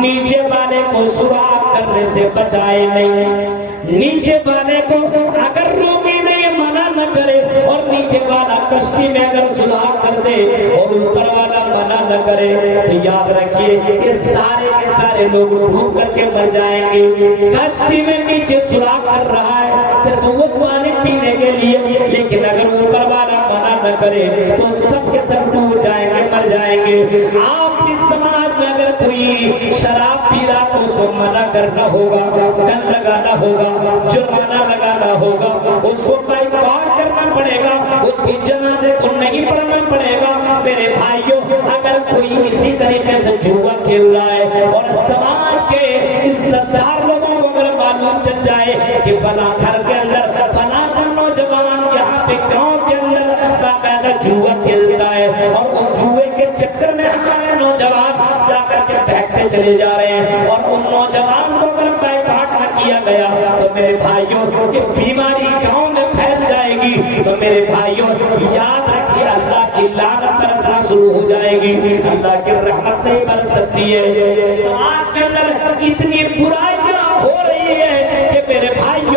نیچے والے کو سوراخ کرنے سے بچائے نہیں، نیچے والے کو اگر روکے نہیں، منع نہ کرے، اور نیچے والا کشتی میں اگر سوراخ کر دے اور اوپر والا منع نہ کرے تو یاد رکھیے کہ سارے کے سارے لوگ ڈوب کر کے مر جائیں گے۔ کشتی میں نیچے سوراخ کر رہا ہے صرف وہ پانی پینے کے لیے، لیکن اگر اوپر والا منع نہ کرے تو سب کے سب ڈوب جائیں گے، مر جائیں گے۔ آپ کی سماج میں اگر کوئی شراب پی رہا تو اس کو منع کرنا ہوگا، ڈنڈ لگانا ہوگا، جرمانہ لگانا ہوگا، اس کو بائیکاٹ کرنا پڑے گا، اس کی جنازے کو نہیں پڑھنا پڑے گا۔ میرے بھائیوں، اگر کوئی اسی طریقے سے جوا کھیل رہا ہے اور سماج کے عزتدار لوگوں کو اگر معلوم چل جائے کہ فلاں گھر کے اندر فلاں کا نوجوان یہاں پہ گاؤں کے اندر باقاعدہ جوا کھیلتا ہے اور اس جوئے کے چکر میں ہمارے نوجوان جا کر کے بہتے چلے جا رہے ہیں اور ان نوجوان کو اگر بائیکاٹ نہ کیا گیا تو میرے بھائیوں یہ بیماری گاؤں میں پھیل جائے گی۔ تو میرے بھائیوں یاد رکھیے، اللہ کی لعنت برسنا شروع ہو جائے گی، اللہ کی رحمت نہیں برس سکتی ہے۔ سماج کے اندر اتنی برائیاں ہو رہی ہے کہ میرے بھائی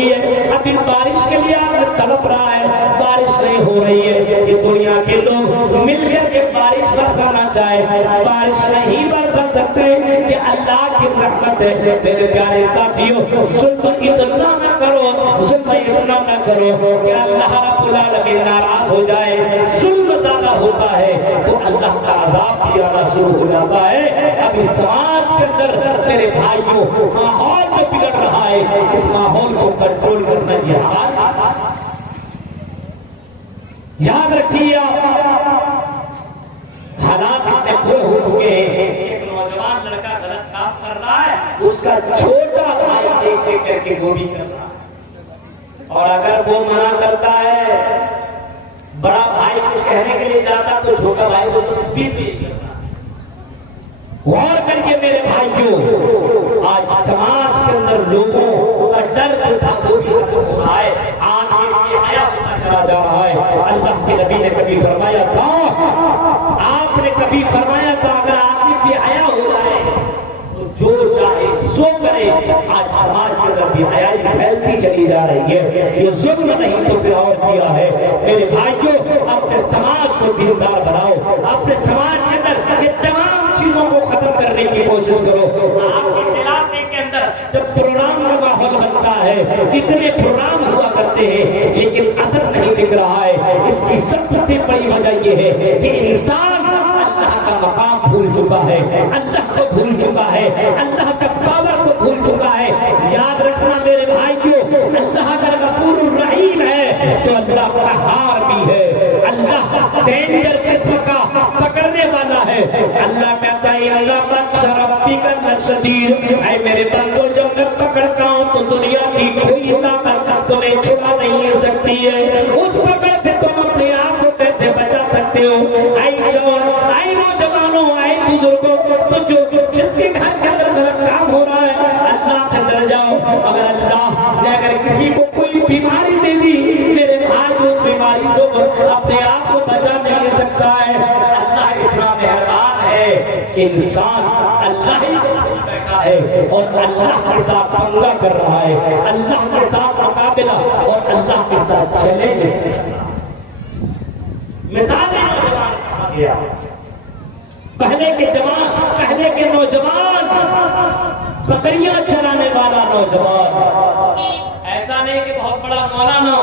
چکی ہے، ابھی بارش کے لیے آپ تڑپ رہا ہے، بارش نہیں ہو رہی ہے، یہ دنیا کے لوگ مل کر کے بارش برسانا چاہے، بارش نہیں برسا سکتے کہ اللہ کی رحمت ہے۔ میرے پیارے ساتھیوں، ظلم اتنا نہ کرو، ظلم اتنا نہ کرو کہ اللہ رب العالمین ناراض ہو جائے۔ ظلم زیادہ ہوتا ہے تو اللہ کا عذاب بھی آنا شروع ہو جاتا ہے۔ اب اس سماج کے اندر میرے بھائیوں ماحول جو بگڑ رہا ہے، اس ماحول کو کنٹرول کرنا یاد رکھیے۔ حالات اتنے برے ہو چکے ہیں، ایک نوجوان لڑکا غلط کام کر رہا ہے، اس کا چھوٹا بھائی دیکھ دیکھ کر کے وہ بھی کر رہا ہے، اور اگر وہ منع کرتا ہے، بڑا بھائی کچھ کہنے کے لیے جاتا تو چھوٹا بھائی وہ بھی کرتا۔ غور کر کے میرے بھائیوں، آج سماج کے اندر لوگوں کا ڈر جو تھا وہ بھی ختم ہو رہا ہے، آج یہ حیا ہوتا چلا جا رہا ہے۔ اللہ کے نبی نے کبھی فرمایا تھا، آپ نے کبھی فرمایا تھا اگر آدمی بے حیا ہو جائے تو جو چاہے سو کرے۔ آج سماج کے اندر بے حیائی پھیلتی چلی جا رہی ہے، یہ ظلم نہیں تو پھر اور کیا ہے۔ میرے بھائیوں، اپنے سماج کو دیندار بناؤ، اپنے سماج کے اندر یہ تمام چیزوں کو ختم کرنے کی کوشش کرو۔ آپ اس علاقے کے اندر جب پروگرام کا ماحول بنتا ہے، اتنے پروگرام ہوا کرتے ہیں لیکن اثر نہیں دکھ رہا ہے، اس کی سب سے بڑی وجہ یہ ہے کہ انسان اللہ کا مقام بھول چکا ہے، اللہ کو بھول چکا ہے، اللہ کا پاور کو بھول چکا ہے۔ یاد رکھنا میرے بھائیوں، اللہ اگر غفور الرحیم ہے تو اللہ قہار بھی ہے، اللہ ڈینجر قسم کا پکڑنے والا ہے۔ اللہ کہتا ہے اللہ بخش ربی کا شدید، اے میرے بندو جب میں پکڑتا ہوں تو دنیا کی کوئی طاقت تمہیں چھڑا نہیں سکتی ہے، اس پکڑ سے تم اپنے آپ کو کیسے بچا سکتے ہو؟ اے نوجوانوں، اے بزرگوں، تو جو جس کے گھر کے اندر غلط کام ہو رہا ہے اللہ سے ڈر جاؤ۔ اگر اللہ نے اگر کسی کو کوئی بیماری دے دی میرے بھائی، اس بیماری سے اپنے آپ کو بچا نہیں سکتا ہے۔ اللہ اتنا مہربان ہے، انسان اللہ ہی بیٹھا ہے اور اللہ کے ساتھ پنگا کر رہا ہے، اللہ کے ساتھ مقابلہ اور اللہ کے ساتھ چلے گئے۔ مثال نوجوان کہا گیا، پہلے کے نوجوان بکریاں چرانے والا نوجوان، ایسا نہیں کہ بہت بڑا مولانا،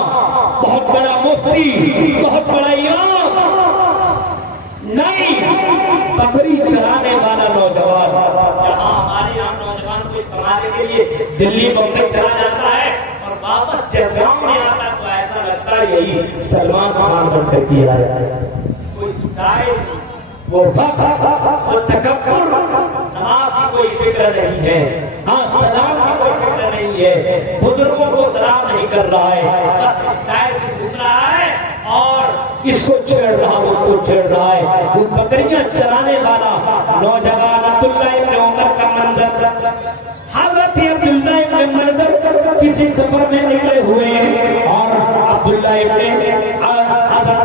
بہت بڑا مفتی، بہت بڑا امام، نہیں، بکری چرانے والا نوجوان۔ جہاں ہمارے یہاں نوجوان کو کمانے کے لیے دلی بمبئی چلا جاتا ہے اور واپس جب گاؤں میں آتا تو ایسا لگتا ہے یہی سلمان خان بن کر کیا ہے۔ کوئی اسٹائل، وہ فخر، وہ تکبر، نماز کی کوئی فکر نہیں ہے، ہاں سلام کی کوئی فکر نہیں ہے، بزرگوں کو سلام نہیں کر رہا ہے، بس اسٹائل سے گھوم رہا ہے اور اس کو چھیڑ رہا اس کو چھیڑ رہا ہے۔ وہ بکریاں چرانے والا نوجوان عبداللہ ابن عمر کا منظر، حضرت عبداللہ ابن منظر کسی سفر میں نکلے ہوئے ہیں اور حضرت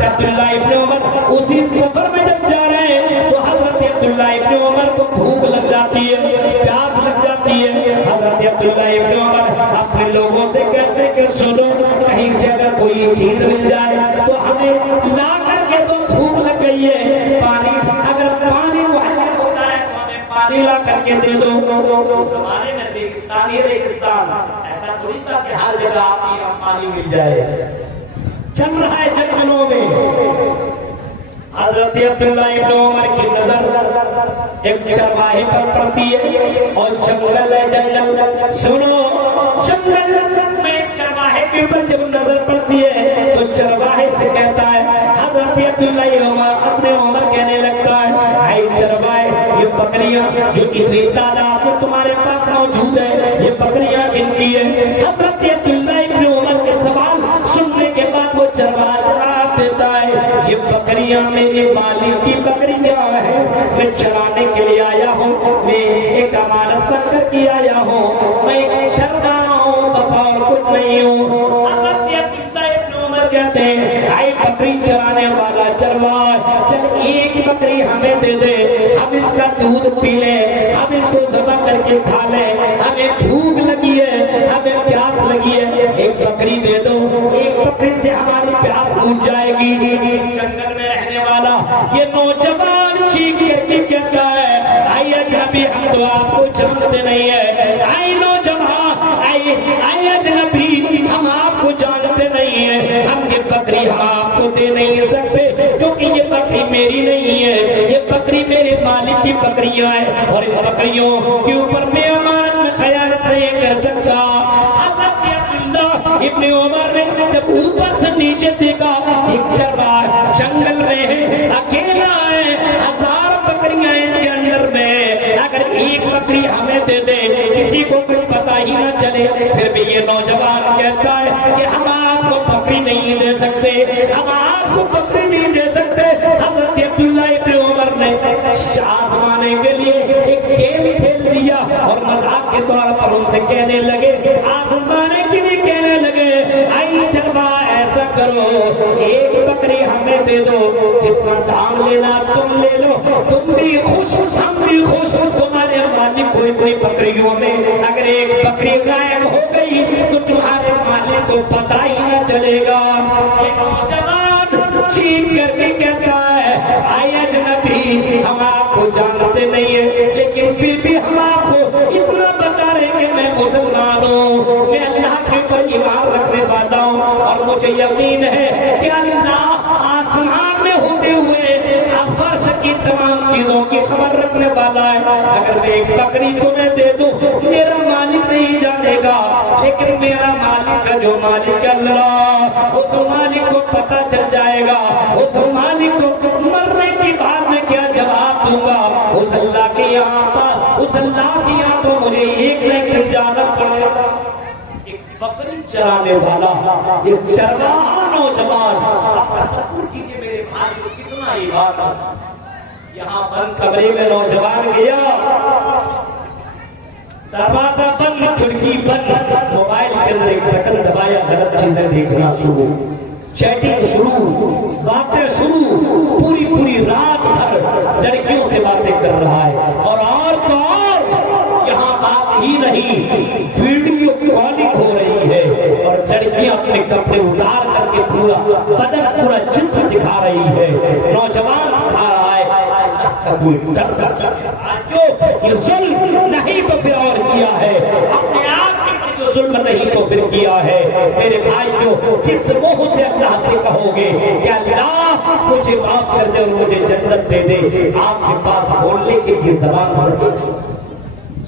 عبداللہ ابن عمر اسی سفر میں جب جا رہے ہیں تو حضرت عبداللہ ابن عمر کو بھوک لگ جاتی ہے، پیاس لگ جاتی ہے۔ حضرت عبداللہ ابن عمر اپنے لوگوں سے کہتے کہ سنو، کہیں سے اگر کوئی چیز مل جائے تو ہمیں لا کر کے، تو بھوک لگ گئی ہے، پانی، اگر پانی مہیا ہوتا ہے تو ہمیں پانی لا کر کے دے دو۔ زمانے میں ریگستان ہی ریگستان، ایسا تھوڑی تھا کہ ہر جگہ آپ کی پانی مل جائے۔ چل رہا ہے جنگلوں میں، حضرت عبداللہ ابن عمر کی نظر ایک چرواہے پر پڑتی ہے اور جنگل ہے، جنگل، سنو، جنگل میں چرواہے کے اوپر جب نظر پڑتی ہے تو چرواہے سے کہتا ہے، حضرت عبداللہ عمر اپنے عمر کہنے لگتا ہے، اے چرواہے، یہ بکریاں جو اتنی تعداد میں تمہارے پاس موجود ہے، یہ بکریاں کن کی ہے؟ حضرت عبداللہ ابن عمر کے سوال سننے کے بعد وہ چرواہا جواب دیتا ہے، یہ بکریاں میرے مالک کی بکریاں ہیں، میں چرانے کے لیے آیا ہوں، میں ایک امانت بن کر کے آیا ہوں، میں ایک چرواہا ہوں، بس اور کچھ نہیں ہوں۔ حضرت عبداللہ ابن عمر کہتے ہیں، اے بکری چرانے والا چرواہا، چل ایک بکری ہمیں دے دے، ہم اس کا دودھ پی لیں، ہم اس کو ذبح کر کے کھا لیں، ہمیں بھوک لگی ہے، ہمیں پیاس لگی ہے۔ تو آپ کو جانتے نہیں ہے. آئے نوجوان, آئے اجنبی, ہم آپ کو جانتے نہیں ہیں. ہم یہ بکری ہم آپ کو دے نہیں سکتے, کیونکہ یہ بکری میری نہیں ہے, یہ بکری میرے مالک کی بکریاں ہیں, اور ان بکریوں کے اوپر میں امانت میں خیانت نہیں کر سکتا. حضرت عبداللہ ابن عمر نے جب اوپر سے نیچے دیکھا, ایک چرواہا جنگل میں ہے, اکیلا ہے, 1000 بکریاں اس کے اندر میں, اگر ایک بکری ہمیں دے دے, کسی کو کچھ پتا ہی نہ چلے. پھر بھی یہ نوجوان کہتا ہے کہ ہم آپ کو بکری نہیں دے سکتے, ہم آپ کو بکری نہیں دے سکتے. حضرت عبداللہ ابن عمر نے آزمانے کے لیے ایک کھیل کھیل دیا, اور مذاق کے طور پر ان سے کہنے لگے, آزمانے کے لیے کہنے لگے, آئی چرواہا ایسا کرو, ایک بکری ہمیں دے دو, جتنا دام لینا تم لے لو, تم بھی خوش ہم بھی خوش. تمہارے مالک کو اتنی بکریوں میں اگر ایک بکری غائب ہو گئی تو تمہارے مالک کو پتہ ہی نہ چلے گا. ایک نوجوان چیخ کر کے کہتا ہے, آئے اجنبی, ہم آپ کو جانتے نہیں ہیں, لیکن پھر بھی ہم آپ کو اتنا بتا رہے کہ میں مسلمان ہوں, میں اللہ کے پر ایمان رکھنے والا ہوں, اور مجھے یقین ہے کہ اللہ آسمان میں ہوتے ہوئے فرش کی تمام چیزوں کی خبر رکھنے والا ہے. اگر میں ایک بکری تمہیں دے دوں, میرا مالک نہیں جانے گا, لیکن میرا مالک کا جو مالک اللہ, اس مالک کو پتہ چل جائے گا. اس مالک کو مرنے کی بات میں کیا جواب دوں گا, اس اللہ کے یہاں پر, اس اللہ کے یہاں پر مجھے ایک نہ ایک اجازت پڑے گا. بکری چرانے والا ایک چرواہا نوجوان, آپ تصور کیجیے میرے بھائی کو کتنا ہی بات ہے. یہاں بند کمرے میں نوجوان گیا, دروازہ بند, کھڑکی بند, موبائل کے اندر ایک بٹن دبایا, غلط چیزیں دیکھنا شروع, چیٹنگ شروع, باتیں شروع, پوری رات بھر لڑکیوں سے باتیں کر رہا ہے. اور تو اور یہاں بات ہی نہیں, ویڈیو کالنگ ہو رہی ہے, اور لڑکیاں اپنے کپڑے اتار کر کے پورا بدن, پورا جسم دکھا رہی ہے. نوجوان دکھا رہا ہے, یہ ظلم نہیں تو پھر اور کیا ہے, اپنے آپ کے ظلم نہیں تو پھر کیا ہے. میرے بھائیو, کس منہ سے اللہ سے کہو گے کہ اللہ مجھے معاف کر دے اور مجھے جنت دے دے؟ آپ کے پاس بولنے کے لیے زبان نہیں.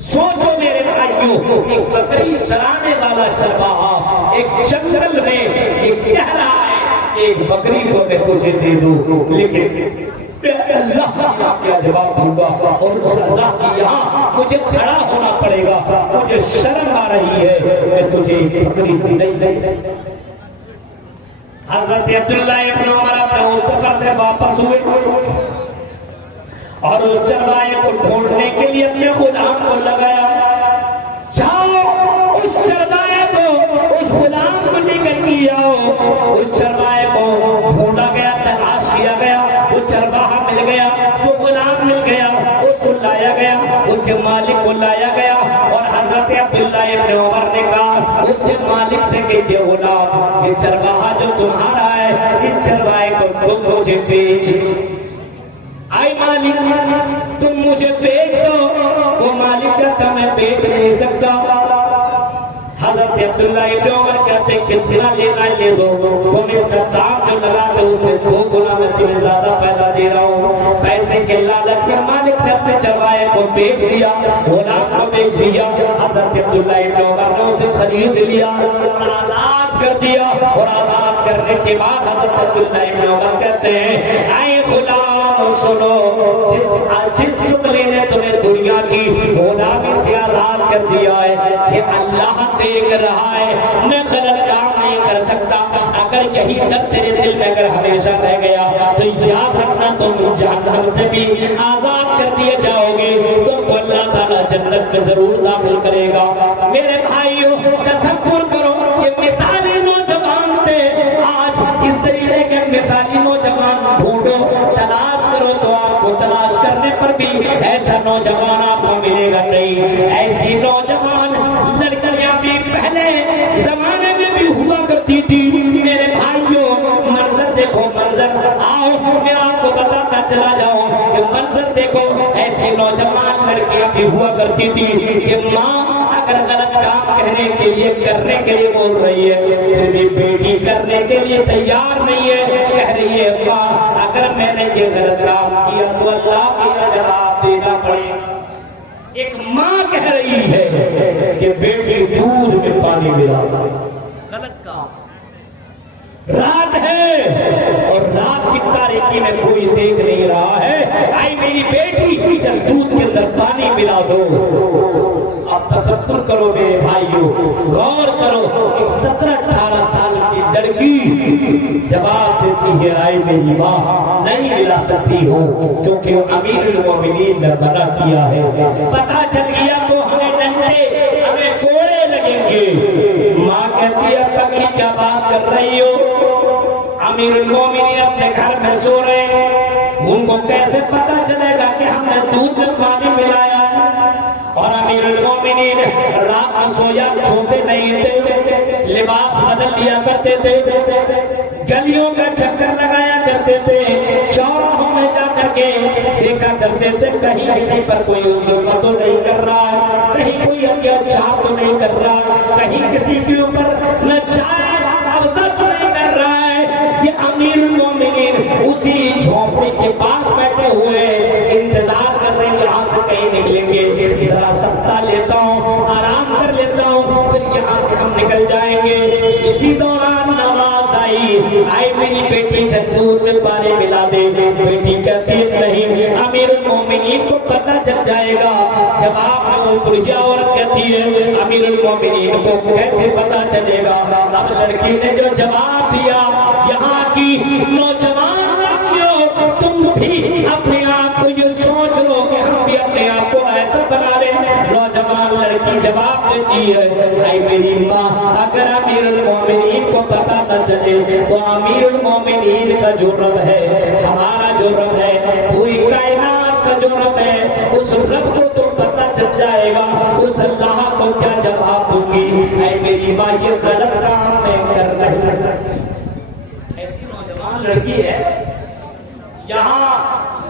سوچو میرے بھائیو, ایک بکری چرانے والا چرواہا ایک جنگل میں یہ کہہ رہا ہے ایک بکری کو میں تجھے دے دوں, لیکن اللہ کیا جواب دوں گا, اور اس اللہ کی یہاں مجھے کھڑا ہونا پڑے گا, مجھے شرم آ رہی ہے, میں تجھے بکری نہیں دے سکتا. حضرت عبداللہ ابن عمر اپنے اس سفر سے واپس ہوئے, اور اس چرواہے کو ڈھونڈنے کے لیے اپنے غلام کو لگایا. جاؤ اس چرواہے کو, اس غلام کو لے کر کے آؤ. اس چرواہے کو ڈھونڈا گیا, تلاش کیا گیا, وہ چرواہا مل گیا, وہ غلام مل گیا, اس کو لایا گیا, اس کے مالک کو لایا گیا. اور حضرت عبداللہ ابن عمر نے کہا اس کے مالک سے کہ یہ غلام, یہ چرواہا جو تمہارا ہے, اس چرواہے کو تم مجھے بیچ دو. آئی مالک, تم مجھے بیچ دو. وہ مالک کہتا میں بیچ نہیں سکتا. حضرت عبداللہ ابن عمر کہتے کتنا لینا لے دو, تم اس کا دام جو لگا دو اس سے 2 گنا میں تمہیں زیادہ پیسہ دے رہا ہوں. پیسے کے لالچ میں مالک نے اپنے چرواہے کو بیچ دیا, غلام کو بیچ دیا. حضرت عبداللہ ابن عمر نے اسے خرید لیا, آزاد کر دیا. اور آزاد کرنے کے بعد حضرت عبداللہ ابن عمر کہتے ہیں اے غلام سنو, جس شکلی نے تمہیں دنیا کی غلامی سے آزاد کر دیا ہے, کہ اللہ دیکھ رہا ہے, میں غلط کام نہیں کر سکتا. اگر یہی ڈر تیرے دل میں اگر ہمیشہ رہ گیا تو یاد رکھنا تم جہنم سے بھی آزاد کر دیے جاؤ گے, تم کو اللہ تعالیٰ جنت میں ضرور داخل کرے گا. میرے بھائیو, تصور کرو یہ مثالی نوجوان تھے, آج اس طریقے کے مثالی نوجوان ڈھونڈو, تلاش کرو تو آپ کو تلاش کرنے پر بھی ایسا نوجوان آپ کو ملے گا نہیں. ایسی نوجوان لڑکیاں بھی پہلے زمانے میں بھی ہوا کرتی تھی. میرے بھائیوں, منظر دیکھو, منظر. آؤ میں آپ کو بتاتا چلا جاؤں کہ منظر دیکھو، ایسی نوجوان لڑکیاں بھی ہوا کرتی تھی کہ ماں اگر غلط کام کہنے کے لیے کرنے کے لیے بول رہی ہے پھر بھی بیٹی کرنے کے لیے تیار نہیں ہے، کہہ رہی ہے ماں اگر میں نے یہ غلط کام کیا تو اللہ کا جواب دینا پڑے گا۔ ایک ماں کہہ رہی ہے کہ بیٹی دودھ میں پانی ملا، غلط کام، رات ہے اور رات کی تاریکی میں کوئی دیکھ نہیں رہا ہے، آئی میری بیٹی جب دودھ کے اندر پانی ملا دو۔ اب تصور کرو میرے بھائیو، غور کرو، ایک 17-18 سال کی لڑکی جواب دیتی ہے آئی میری ماں نہیں ملا سکتی ہو کیونکہ امیر المومنین نے منع کیا ہے، پتہ چل گیا تو ہمیں ڈنڈے ہمیں کوڑے لگیں گے۔ ماں کہتی ہے تبھی کیا بات کر رہی ہو، امیر المومنین اپنے گھر میں سو رہے ہیں، ان کو کیسے پتہ چلے گا کہ ہم نے دودھ میں پانی ملایا ہے؟ اور امیر المومنین رات کو سوتے نہیں تھے، لباس بدل لیا کرتے تھے، گلیوں کا چکر لگایا کرتے تھے، چوراہوں میں جا کر کے دیکھا کرتے تھے کہیں کسی پر کوئی ظلم تو نہیں کر رہا ہے، کہیں کوئی اتیاچار تو نہیں کر رہا ہے، کہیں کسی کے اوپر ناجائز افزا تو نہیں کر رہا ہے۔ یہ امیر المومنین اسی جھونپڑی کے پاس بیٹھے ہوئے انتظار کر رہے ہیں یہاں سے کہیں نکلیں گے، ذرا سستا لیتا ہوں، آرام کر لیتا ہوں، پھر یہاں سے ہم نکل جائیں گے۔ اسی دوران نواز آئی میری بیٹی سے دودھ میں پانی ملا دے، بیٹی کہتی نہیں، امیر المومنین کو پتہ چل جائے گا۔ جواب میں وہ بڑھیا عورت کہتی ہے امیر المومنین کو کیسے پتہ چلے گا؟ اب لڑکی نے جو جواب دیا، یہاں کی نوجوان لڑکیوں تم بھی اپنے آپ کو یہ سوچ لو کہ ہم بھی اپنے آپ کو ایسا بنا رہے ہیں۔ نوجوان لڑکی جواب دیتی ہے اے میری ماں اگر امیر المومنین کو پتہ نہ چلے تو امیر المومنین کا جو رب ہے، ہمارا جو رب ہے، پوری کائنات کا جو رب ہے، اس رب کو تو پتہ چل جائے گا، اس اللہ کو کیا جواب دوں گی؟ اے میری ماں یہ غلط کام میں کر نہیں سکتی۔ ایسی نوجوان لڑکی ہے، یہاں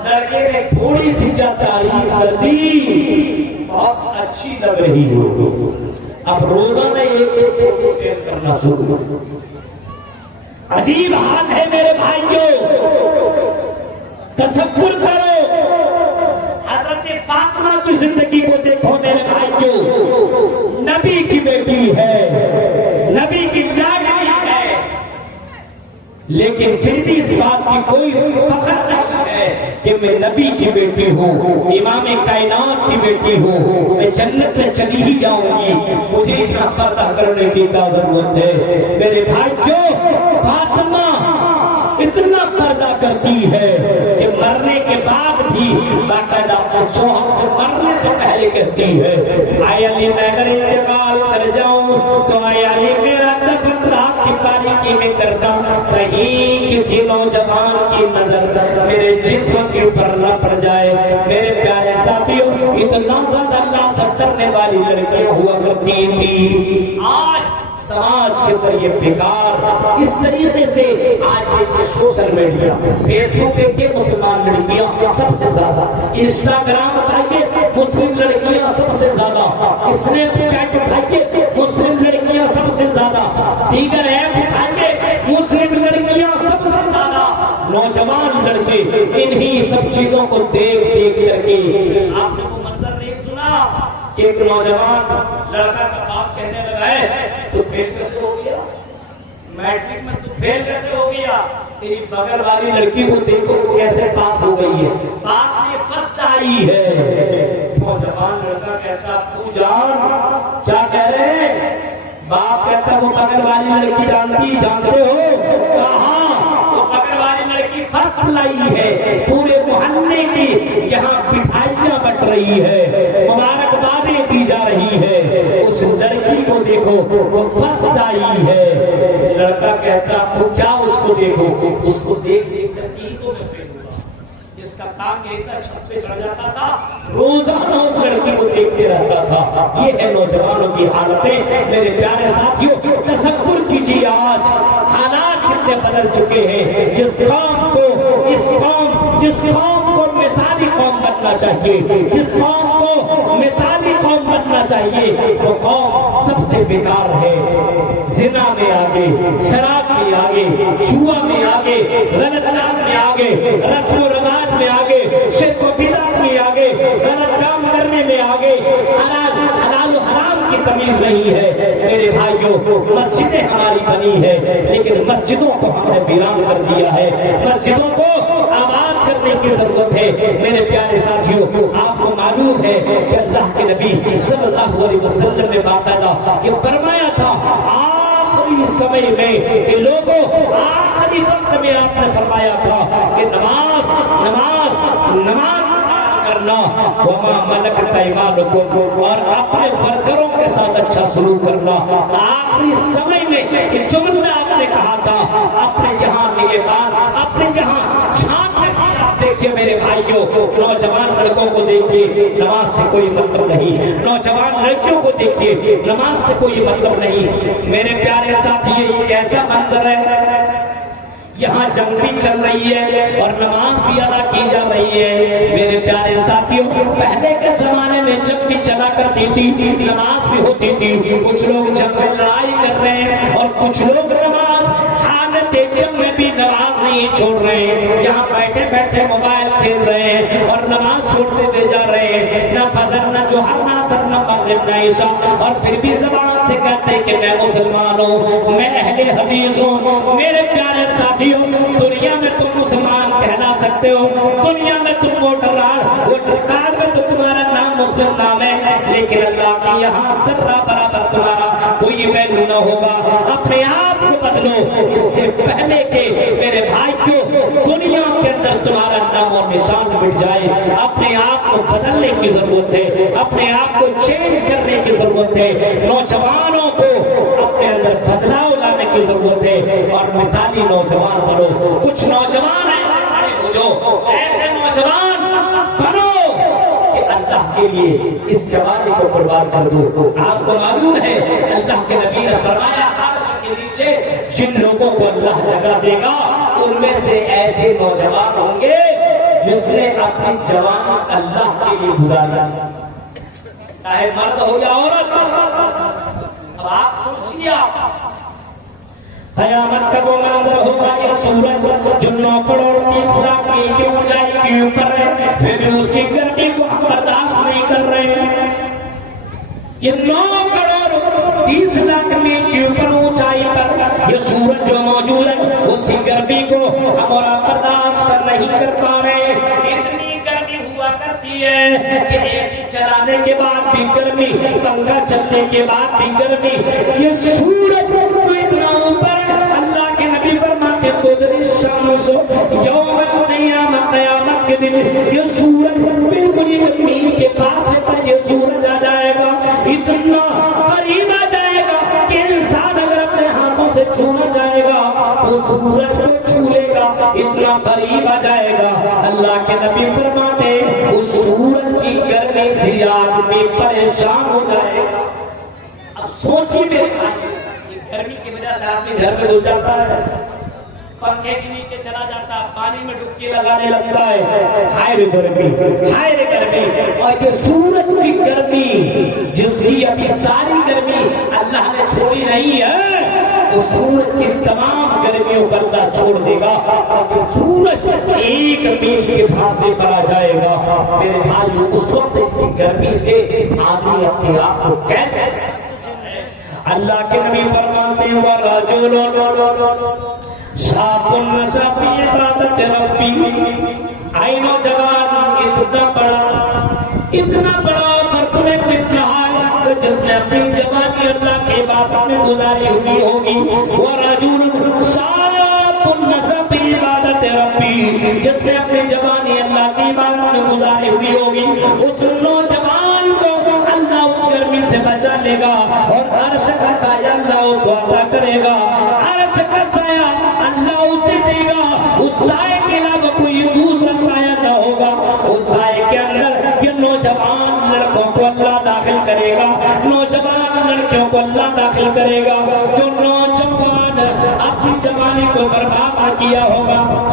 لڑکے نے تھوڑی سی کیا تعریف کر دی، بہت اچھی لگ رہی ہو، اب روزانہ ایک سے فوٹو شیئر کرنا شروع۔ عجیب حال ہے میرے بھائیوں، تصور کرو حضرت فاطمہ کی زندگی کو دیکھو میرے بھائیوں، نبی کی بیٹی ہے، نبی کی لاڈلی ہے، لیکن پھر بھی اس بات کی کوئی فخر نہیں ہے کہ میں نبی کی بیٹی ہوں، امام کائنات کی بیٹی ہوں، میں جنت میں چلی ہی جاؤں گی، مجھے اتنا پردہ کرنے کی کیا ضرورت ہے؟ میرے بھائیوں فاطمہ اتنا پردہ کرتی ہے کہ مرنے کے بعد بھی باقاعدہ اپنے شوہر سے مرنے سے پہلے کہتی ہے اے علی میں اگر انتقال کر جاؤں تو اے علی میرا دفن رات کی تاریکی میں کرتا، کہیں کسی نوجوان کی نظر میرے جسم کے اوپر نہ پڑ جائے۔ میرے پیارے ساتھیوں اتنا زیادہ اللہ سے ڈرنے والی لڑکیاں ہوا کرتی تھی، آج سماج کے اوپر یہ بیکار اس طریقے سے آج دیکھیں سوشل میڈیا، فیس بک دیکھیں مسلمان لڑکیاں سب سے زیادہ، انسٹاگرام اٹھائیے مسلم لڑکیاں سب سے زیادہ، اسنیپ چیٹ اٹھائیے مسلم لڑکیاں سب سے زیادہ، دیگر ایپ اٹھائیے مسلم لڑکیاں سب سے زیادہ، نوجوان لڑکے انہی سب چیزوں کو دیکھ دیکھ کر کے آپ نے وہ منظر نہیں سنا کہ ایک نوجوان لڑکا کا باپ کہنے لگا ہے تو فیل کیسے ہو گیا، میٹرک میں تو فیل کیسے ہو گیا، تیری بغل والی لڑکی کو دیکھو کیسے پاس ہو گئی ہے، پاس یہ فرسٹ آئی ہے۔ نوجوان لڑکا کہتا تو جان کیا کہہ رہے ہیں؟ باپ کہتا وہ بغل والی لڑکی جانتے ہو کہاں؟ وہ بغل والی لڑکی فرسٹ لائی ہے، پورے محلے کی یہاں مٹھائیاں بٹ رہی ہے، مبارکبادیں دی جا رہی ہے، اس لڑکی کو دیکھو وہ فرسٹ آئی ہے۔ لڑکا کہتا تو کیا اس کو دیکھو، اس کو دیکھ دیکھ کر اینٹوں میں پھینک دیا، جس کا کام یہی تھا چھت پہ چڑھ جاتا تھا، روزانہ اس لڑکی کو دیکھتے رہتا تھا۔ یہ ہے نوجوانوں کی حالتیں۔ میرے پیارے ساتھیوں تصور کیجیے آج حالات کتنے بدل چکے ہیں، جس قوم کو مثالی قوم بننا چاہیے، جس قوم کو مثالی قوم بننا چاہیے، وہ قوم سب سے بیکار ہے۔ زنا میں آگے، شراب میں آگے، جوا میں آگے، غلط کام میں آگے، رسم و رواج میں آگے، شرک و بدعت میں آگے، غلط کام کرنے میں آگے، حلال و حرام کی تمیز نہیں ہے۔ میرے بھائیوں، مسجدیں ہماری بنی ہے، لیکن مسجدوں کو ہم نے ویران کر دیا ہے، مسجدوں کو آباد کرنے کی ضرورت ہے۔ میرے پیارے ساتھیوں، آپ کو معلوم ہے کہ اللہ کے نبی صلی اللہ علیہ وسلم نے باقاعدہ یہ فرمایا تھا، آخری سمے میں کہ لوگوں، آخری وقت میں آپ نے فرمایا تھا کہ نماز نماز نماز کرنا، وما ملکت ایمانکم، اور اپنے ورکروں کے ساتھ اچھا سلوک کرنا۔ آخری سمے میں یہ جملہ آپ نے کہا تھا، اپنے جہاں نگہبان، اپنے جہاں چھانٹ دیکھیے میرے بھائیوں، نوجوان لڑکوں کو دیکھیے، نماز سے کوئی مطلب نہیں، نوجوان لڑکیوں کو دیکھیے، نماز سے کوئی مطلب نہیں۔ میرے پیارے ساتھی، یہ کیسا منظر ہے؟ یہاں جنگ بھی چل رہی ہے اور نماز بھی ادا کی جا رہی ہے۔ میرے پیارے ساتھیوں، پہلے کے زمانے میں جنگ بھی چلا کرتی تھی، نماز بھی ہوتی تھی، کچھ لوگ جنگ میں لڑائی کر رہے ہیں اور کچھ لوگ نماز حالت جنگ میں بھی نماز نہیں چھوڑ رہے ہیں، یہاں بیٹھے بیٹھے موبائل کھیل رہے ہیں اور نماز چھوڑتے ہوئے جا رہے ہیں، نہ فجر نہ جوہر نہ عصر نہ مغرب نہ عشاء، اور پھر بھی زبان سے کہتے ہیں کہ میں مسلمان ہوں، میں اہل حدیث ہوں۔ میرے پیارے ساتھیوں، دنیا میں تم مسلمان کہلا سکتے ہو، دنیا میں تم ووٹر کارڈ میں تو تمہارا نام مسلم نام ہے، لیکن اللہ کے یہاں ذرہ برابر تمہارا کوئی ویلیو نہ ہوگا۔ اپنے آپ کو بدلو اس سے پہلے کہ میرے بھائیوں دنیا کے اندر تمہارا نام اور نشان مٹ جائے۔ اپنے آپ کو بدلنے کی ضرورت ہے، اپنے آپ کو چینج کرنے کی ضرورت ہے، نوجوانوں کو اپنے اندر بدلاؤ لانے کی ضرورت ہے، اور مثالی نوجوان بنو۔ کچھ نوجوان ایسے کھڑے ہو جو ایسے نوجوان بنو کہ اللہ کے لیے اس جوانی کو قربان کر دو۔ آپ کو معلوم ہے اللہ کے نبی نے فرمایا، عرش کے نیچے جن لوگوں کو اللہ جگہ دے گا ان میں سے ایسے نوجوان ہوں گے جس نے اپنی جوانی اللہ کے لیے گزارا، چاہے مرد ہو یا عورت۔ اب آپ سوچیے، قیامت کا وہ منظر ہوگا کہ سورج جو 9 کروڑ 30 لاکھ میل کی اونچائی کے اوپر ہے، پھر بھی اس کی گرمی کو ہم برداشت نہیں کر رہے ہیں۔ یہ 9 کروڑ 30 لاکھ میل کے اوپر اونچائی پر یہ سورج جو موجود ہے، اس کی گرمی کو ہم اور آپ برداشت نہیں کر پا رہے۔ اتنی گرمی ہوا کرتی ہے کہ اے سی چلانے کے بعد بھی گرمی، پنکھا چلنے کے بعد بھی گرمی۔ یہ سورج تو اتنا اوپر، اللہ کے نبی فرماتے الشمس یوم القیامت، قیامت کے دن یہ سورج بالکل ہی زمین کے پاس ہے، یہ سورج آ جائے گا، اتنا قریب آ جائے گا کہ انسان اگر اپنے ہاتھوں سے چھونا چاہے گا تو سورج کو چھو لے گا، اتنا قریب آ جائے گا۔ اللہ کے نبی فرماتے اس سورج کی گرمی سے آدمی پریشان ہو جائے گا۔ اب سوچیے میرے بھائی، گرمی کی وجہ سے آدمی گھر میں گھس جاتا ہے، پنکھے کے نیچے چلا جاتا ہے، پانی میں ڈبکی لگانے لگتا ہے، ہائے رے گرمی، ہائے رے گرمی۔ اور یہ سورج کی گرمی جس کی ابھی ساری گرمی اللہ نے چھوڑی نہیں ہے، اس سورج کی تمام گرمیوں کو اللہ چھوڑ دے گا اور سورج 1 میل کے فاصلے پر آ جائے گا۔ میرے بھائی، اس وقت اس کی گرمی سے آدمی اپنے آپ کو کیسے، اللہ کے نبی فرماتے ہیں وَرَجُلٌ شَابٌ نَشَأَ فِي عِبَادَةِ رَبِّهِ، اے نوجوان، اتنا بڑا فرق میں کتنا ہے جس نے اپنی جوانی اللہ کی عبادت میں گزاری ہوئی ہوگی۔ وَرَجُلٌ شَابٌ نَشَأَ فِي عِبَادَةِ رَبِّهِ، جس نے اپنی جوانی اللہ کی عبادت میں گزاری ہوئی ہوگی، اس نوجوان کو اللہ اس گرمی سے بچا لے گا اور عرش کا سایہ اللہ اس کو عطا کرے گا، عرش کا سایہ اللہ اسے دے گا، اس سائے کے علاوہ کوئی دوسرا سایہ نہ ہوگا۔ اس سائے کے اندر یہ نوجوان لڑکوں کو اللہ داخل کرے گا، نوجوان لڑکیوں کو اللہ داخل کرے گا۔ جو نوجوان اپنی جوانی کو برباد کیا ہوگا،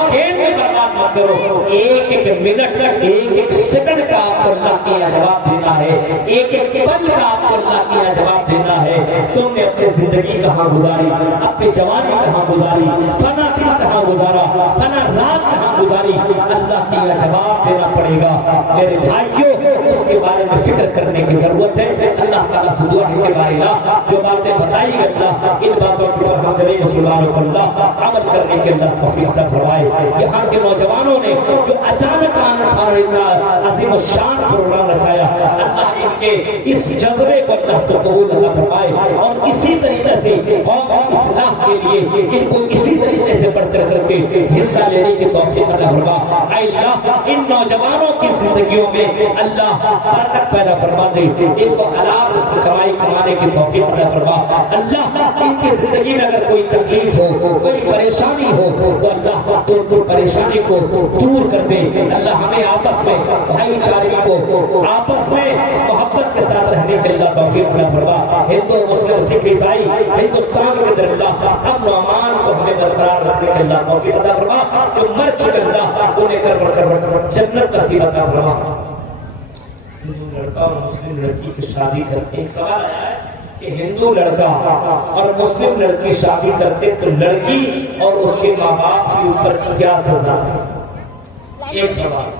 کھیل میں برباد مت کرو. ایک ایک منٹ ایک ایک سیکنڈ کا آپ کو اللہ کیا جواب دینا ہے, ایک ایک پل کا آپ کو اللہ کیا جواب دینا ہے. تم نے اپنی زندگی کہاں گزاری, اپنی جوانی کہاں گزاری, فنا دن کہاں گزارا, فنا رات کہاں گزاری, اللہ کا جواب دینا پڑے گا. میرے بھائیوں, اس کے بارے میں فکر کرنے کی ضرورت ہے. اللہ تعالیٰ سے دعا ہے کہ اللہ جو باتیں بتائی گئی اللہ ان باتوں پر ہم جمیع مسلمانوں کو اللہ عمل کرنے کے اللہ توفیق عطا فرمائے. یہاں کے نوجوانوں نے جو اچانک عظیم الشان پروگرام رچایا, اللہ ان کے اس جذبے کو اللہ کو قبول عطا فرمائے اور اسی طریقے سے قوم کی اصلاح کے لیے ان کو اسی طریقے سے بڑھ چڑھ کر کے حصہ لینے کی توفیق عطا فرما. اے اللہ ان نوجوانوں کی زندگیوں میں اللہ برکت پیدا فرما دے, ان کو حلال رزق کمائی کمانے کی توفیق عطا فرما. اللہ ان کی زندگی میں اگر کوئی تکلیف ہو, کوئی پریشانی ہو تو اللہ تو پریشانی کو دور کر دے. اللہ ہمیں آپس میں بھائی چارے کو آپس میں محبت کے ساتھ رہنے کے اللہ توفیق عطا فرما. ہندو مسلم سکھ عیسائی ہندوستان کے اندر اللہ امن و امان کو ہمیں برقرار رکھنے کے اللہ توفیق عطا فرما. جو مر چکے اللہ انہیں کر جنت نصیب عطا فرما. ہندو لڑکا اور مسلم لڑکی کی شادی کرتے, ایک سوال آیا ہے کہ ہندو لڑکا اور مسلم لڑکی شادی کرتے تو لڑکی اور اس کے ماں باپ کے اوپر کیا سزا ہے؟ ایک سوال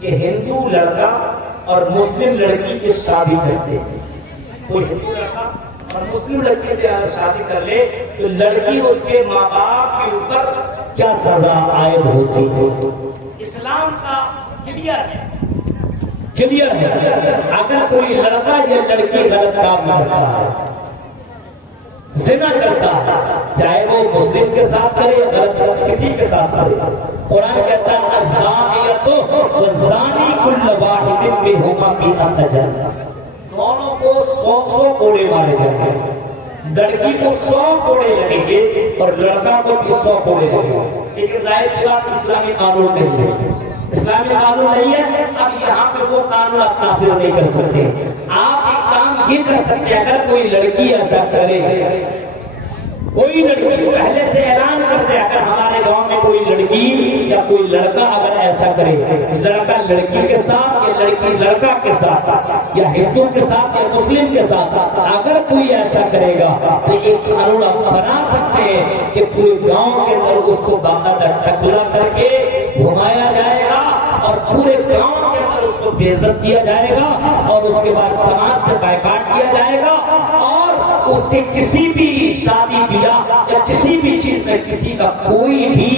کہ ہندو لڑکا اور مسلم لڑکی کی شادی کرتے, کوئی ہندو لڑکا اور مسلم لڑکی سے شادی کر لے تو لڑکی اس کے ماں باپ کے اوپر کیا سزا عائد ہوتی ہے؟ اسلام کا کلیئر ہے, کلیئر ہے. اگر کوئی لڑکا یا لڑکی غلط کام کرتا ہے, زنا کرتا ہے, چاہے وہ مسلم کے ساتھ کرے یا غلط کسی کے ساتھ کرے, قرآن کہتا ہے الزانیۃ والزانی کل واحد منہما مئۃ جلدہ, دونوں کو 100 کوڑے مارے جائیں گے. لڑکی کو 100 کوڑے لگیں گے اور لڑکا کو بھی 100 کوڑے لگیں گے. لیکن ظاہر سی بات اسلامی قانون نہیں ہے, اسلامی قانون نہیں ہے. اب یہاں پہ وہ قانون آپ نافذ نہیں کر سکتے. آپ ایک کام یہ کر سکتے ہیں, اگر کوئی لڑکی ایسا کرے, کوئی لڑکی پہلے سے اعلان کرتے, اگر ہمارے گاؤں میں کوئی لڑکی یا کوئی لڑکا اگر ایسا کرے, لڑکا لڑکی کے ساتھ یا لڑکی لڑکا کے ساتھ یا ہندو کے ساتھ یا مسلم کے ساتھ اگر کوئی ایسا کرے گا تو ایک قانون آپ بنا سکتے ہیں کہ پورے گاؤں کے اندر اس کو باقاعدہ ٹکلا کر کے گھمایا جائے گا اور پورے گاؤں کے اندر اس کو بے عزت کیا جائے گا اور اس کے بعد سماج سے بائیکاٹ کیا جائے گا اور اس کے کسی بھی شادی بیاہ یا کسی بھی چیز میں کسی کا کوئی بھی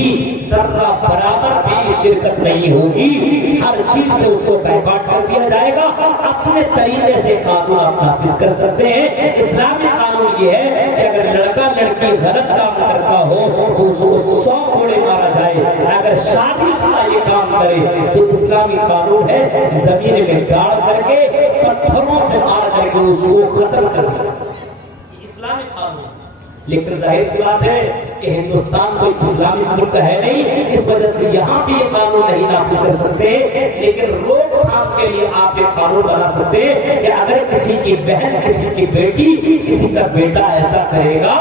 ذرہ برابر بھی شرکت نہیں ہوگی. ہر چیز سے اس کو بائیکاٹ کر دیا جائے گا. اپنے طریقے سے قانون آپ نافذ کر سکتے ہیں. اسلامی قانون یہ ہے کہ اگر لڑکا لڑکی غلط کام کرتا ہو تو اس کو 100 کوڑے مارا جائے. اگر شادی شدہ یہ کام کرے تو اسلامی قانون ہے زمین میں گاڑ کر کے پتھروں سے مار کر کے اس کو قتل کر دیا. اسلامی قانون. لیکن ظاہر سی بات ہے کہ ہندوستان کوئی اسلامی ملک ہے نہیں, اس وجہ سے یہاں بھی یہ قانون نہیں نافذ کر سکتے. لیکن روک تھام کے لیے آپ ایک قانون بنا سکتے ہیں کہ اگر کسی کی بہن, کسی کی بیٹی, کسی کا بیٹا ایسا کرے گا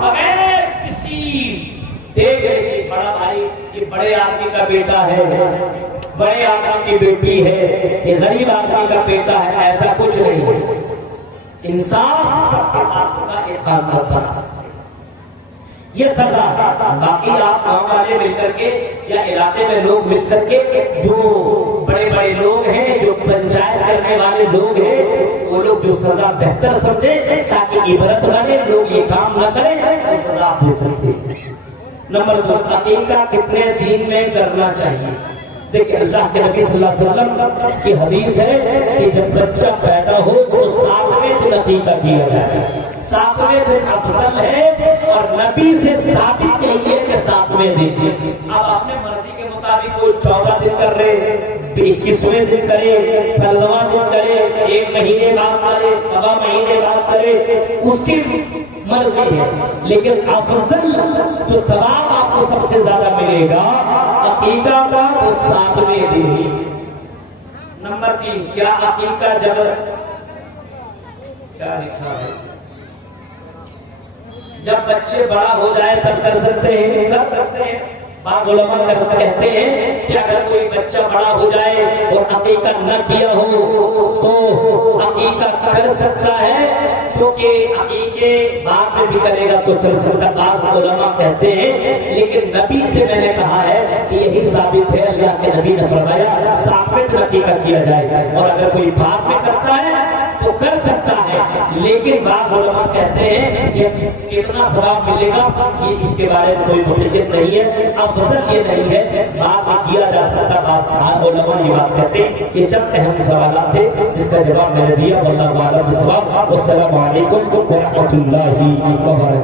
بغیر کسی دیکھ رہے, بڑا بھائی یہ بڑے آدمی کا بیٹا ہے, بڑے آدمی کی بیٹی ہے, یہ غریب آدمی کا بیٹا ہے, ایسا کچھ نہیں. انصاف سب کے ساتھ ہوگا, ایک قانون بنا سکتے ہیں. یہ سزا باقی آپ گاؤں والے مل کر کے یا علاقے میں لوگ مل کر کے جو بڑے بڑے لوگ ہیں, جو پنچایت کرنے والے لوگ ہیں, وہ لوگ جو سزا بہتر سمجھے تاکہ عبرت بنے, لوگ یہ کام نہ کریں, وہ سزا دے سکتے ہیں. نمبر 2, عقیقہ کتنے دن میں کرنا چاہیے؟ دیکھیں اللہ کے نبی صلی اللہ علیہ وسلم کی حدیث ہے کہ جب بچہ پیدا ہو تو 7ویں دن عقیقہ کیا جائے. 7ویں دن افضل ہے اور نبی سے ثابت نہیں ہے کہ 7ویں دن. اب اپنے مرضی کے مطابق کوئی 14 دن کر رہے, 21ویں دن کرے, 15واں دن کرے, 1 مہینے بعد کرے, 1.25 مہینے بعد کرے, اس کی مرضی ہے. لیکن افضل جو ثواب آپ کو سب سے زیادہ ملے گا عقیقہ کا وہ 7ویں دن ہی. نمبر 3, کیا عقیقہ جب کیا لکھا ہے جب بچے بڑا ہو جائے تب کر سکتے ہیں، کر سکتے ہیں۔ بعض علماء کہتے ہیں کہ اگر کوئی بچہ بڑا ہو جائے اور عقیقہ نہ کیا ہو تو عقیقہ کر سکتا ہے، کیونکہ عقیقے بعد میں بھی کرے گا تو چل سکتا ہے۔ بعض علماء کہتے ہیں لیکن نبی سے میں نے کہا ہے کہ یہی ثابت ہے، اللہ کے نبی نے فرمایا ثابت عقیقہ کیا جائے، اور اگر کوئی بعد میں کرتا ہے تو کر سکتا ہے، لیکن بعض علماء کہتے ہیں کہ کتنا ثواب ملے گا یہ اس کے بارے میں کوئی متفق نہیں ہے، افضل یہ نہیں ہے، بعد میں کیا جا سکتا۔ بعض علماء یہ بات کہتے ہیں۔ یہ سب اہم سوالات تھے، اس کا جواب میں نے دیا، واللہ اعلم بالصواب۔ والسلام علیکم ورحمۃ اللہ وبرکاتہ۔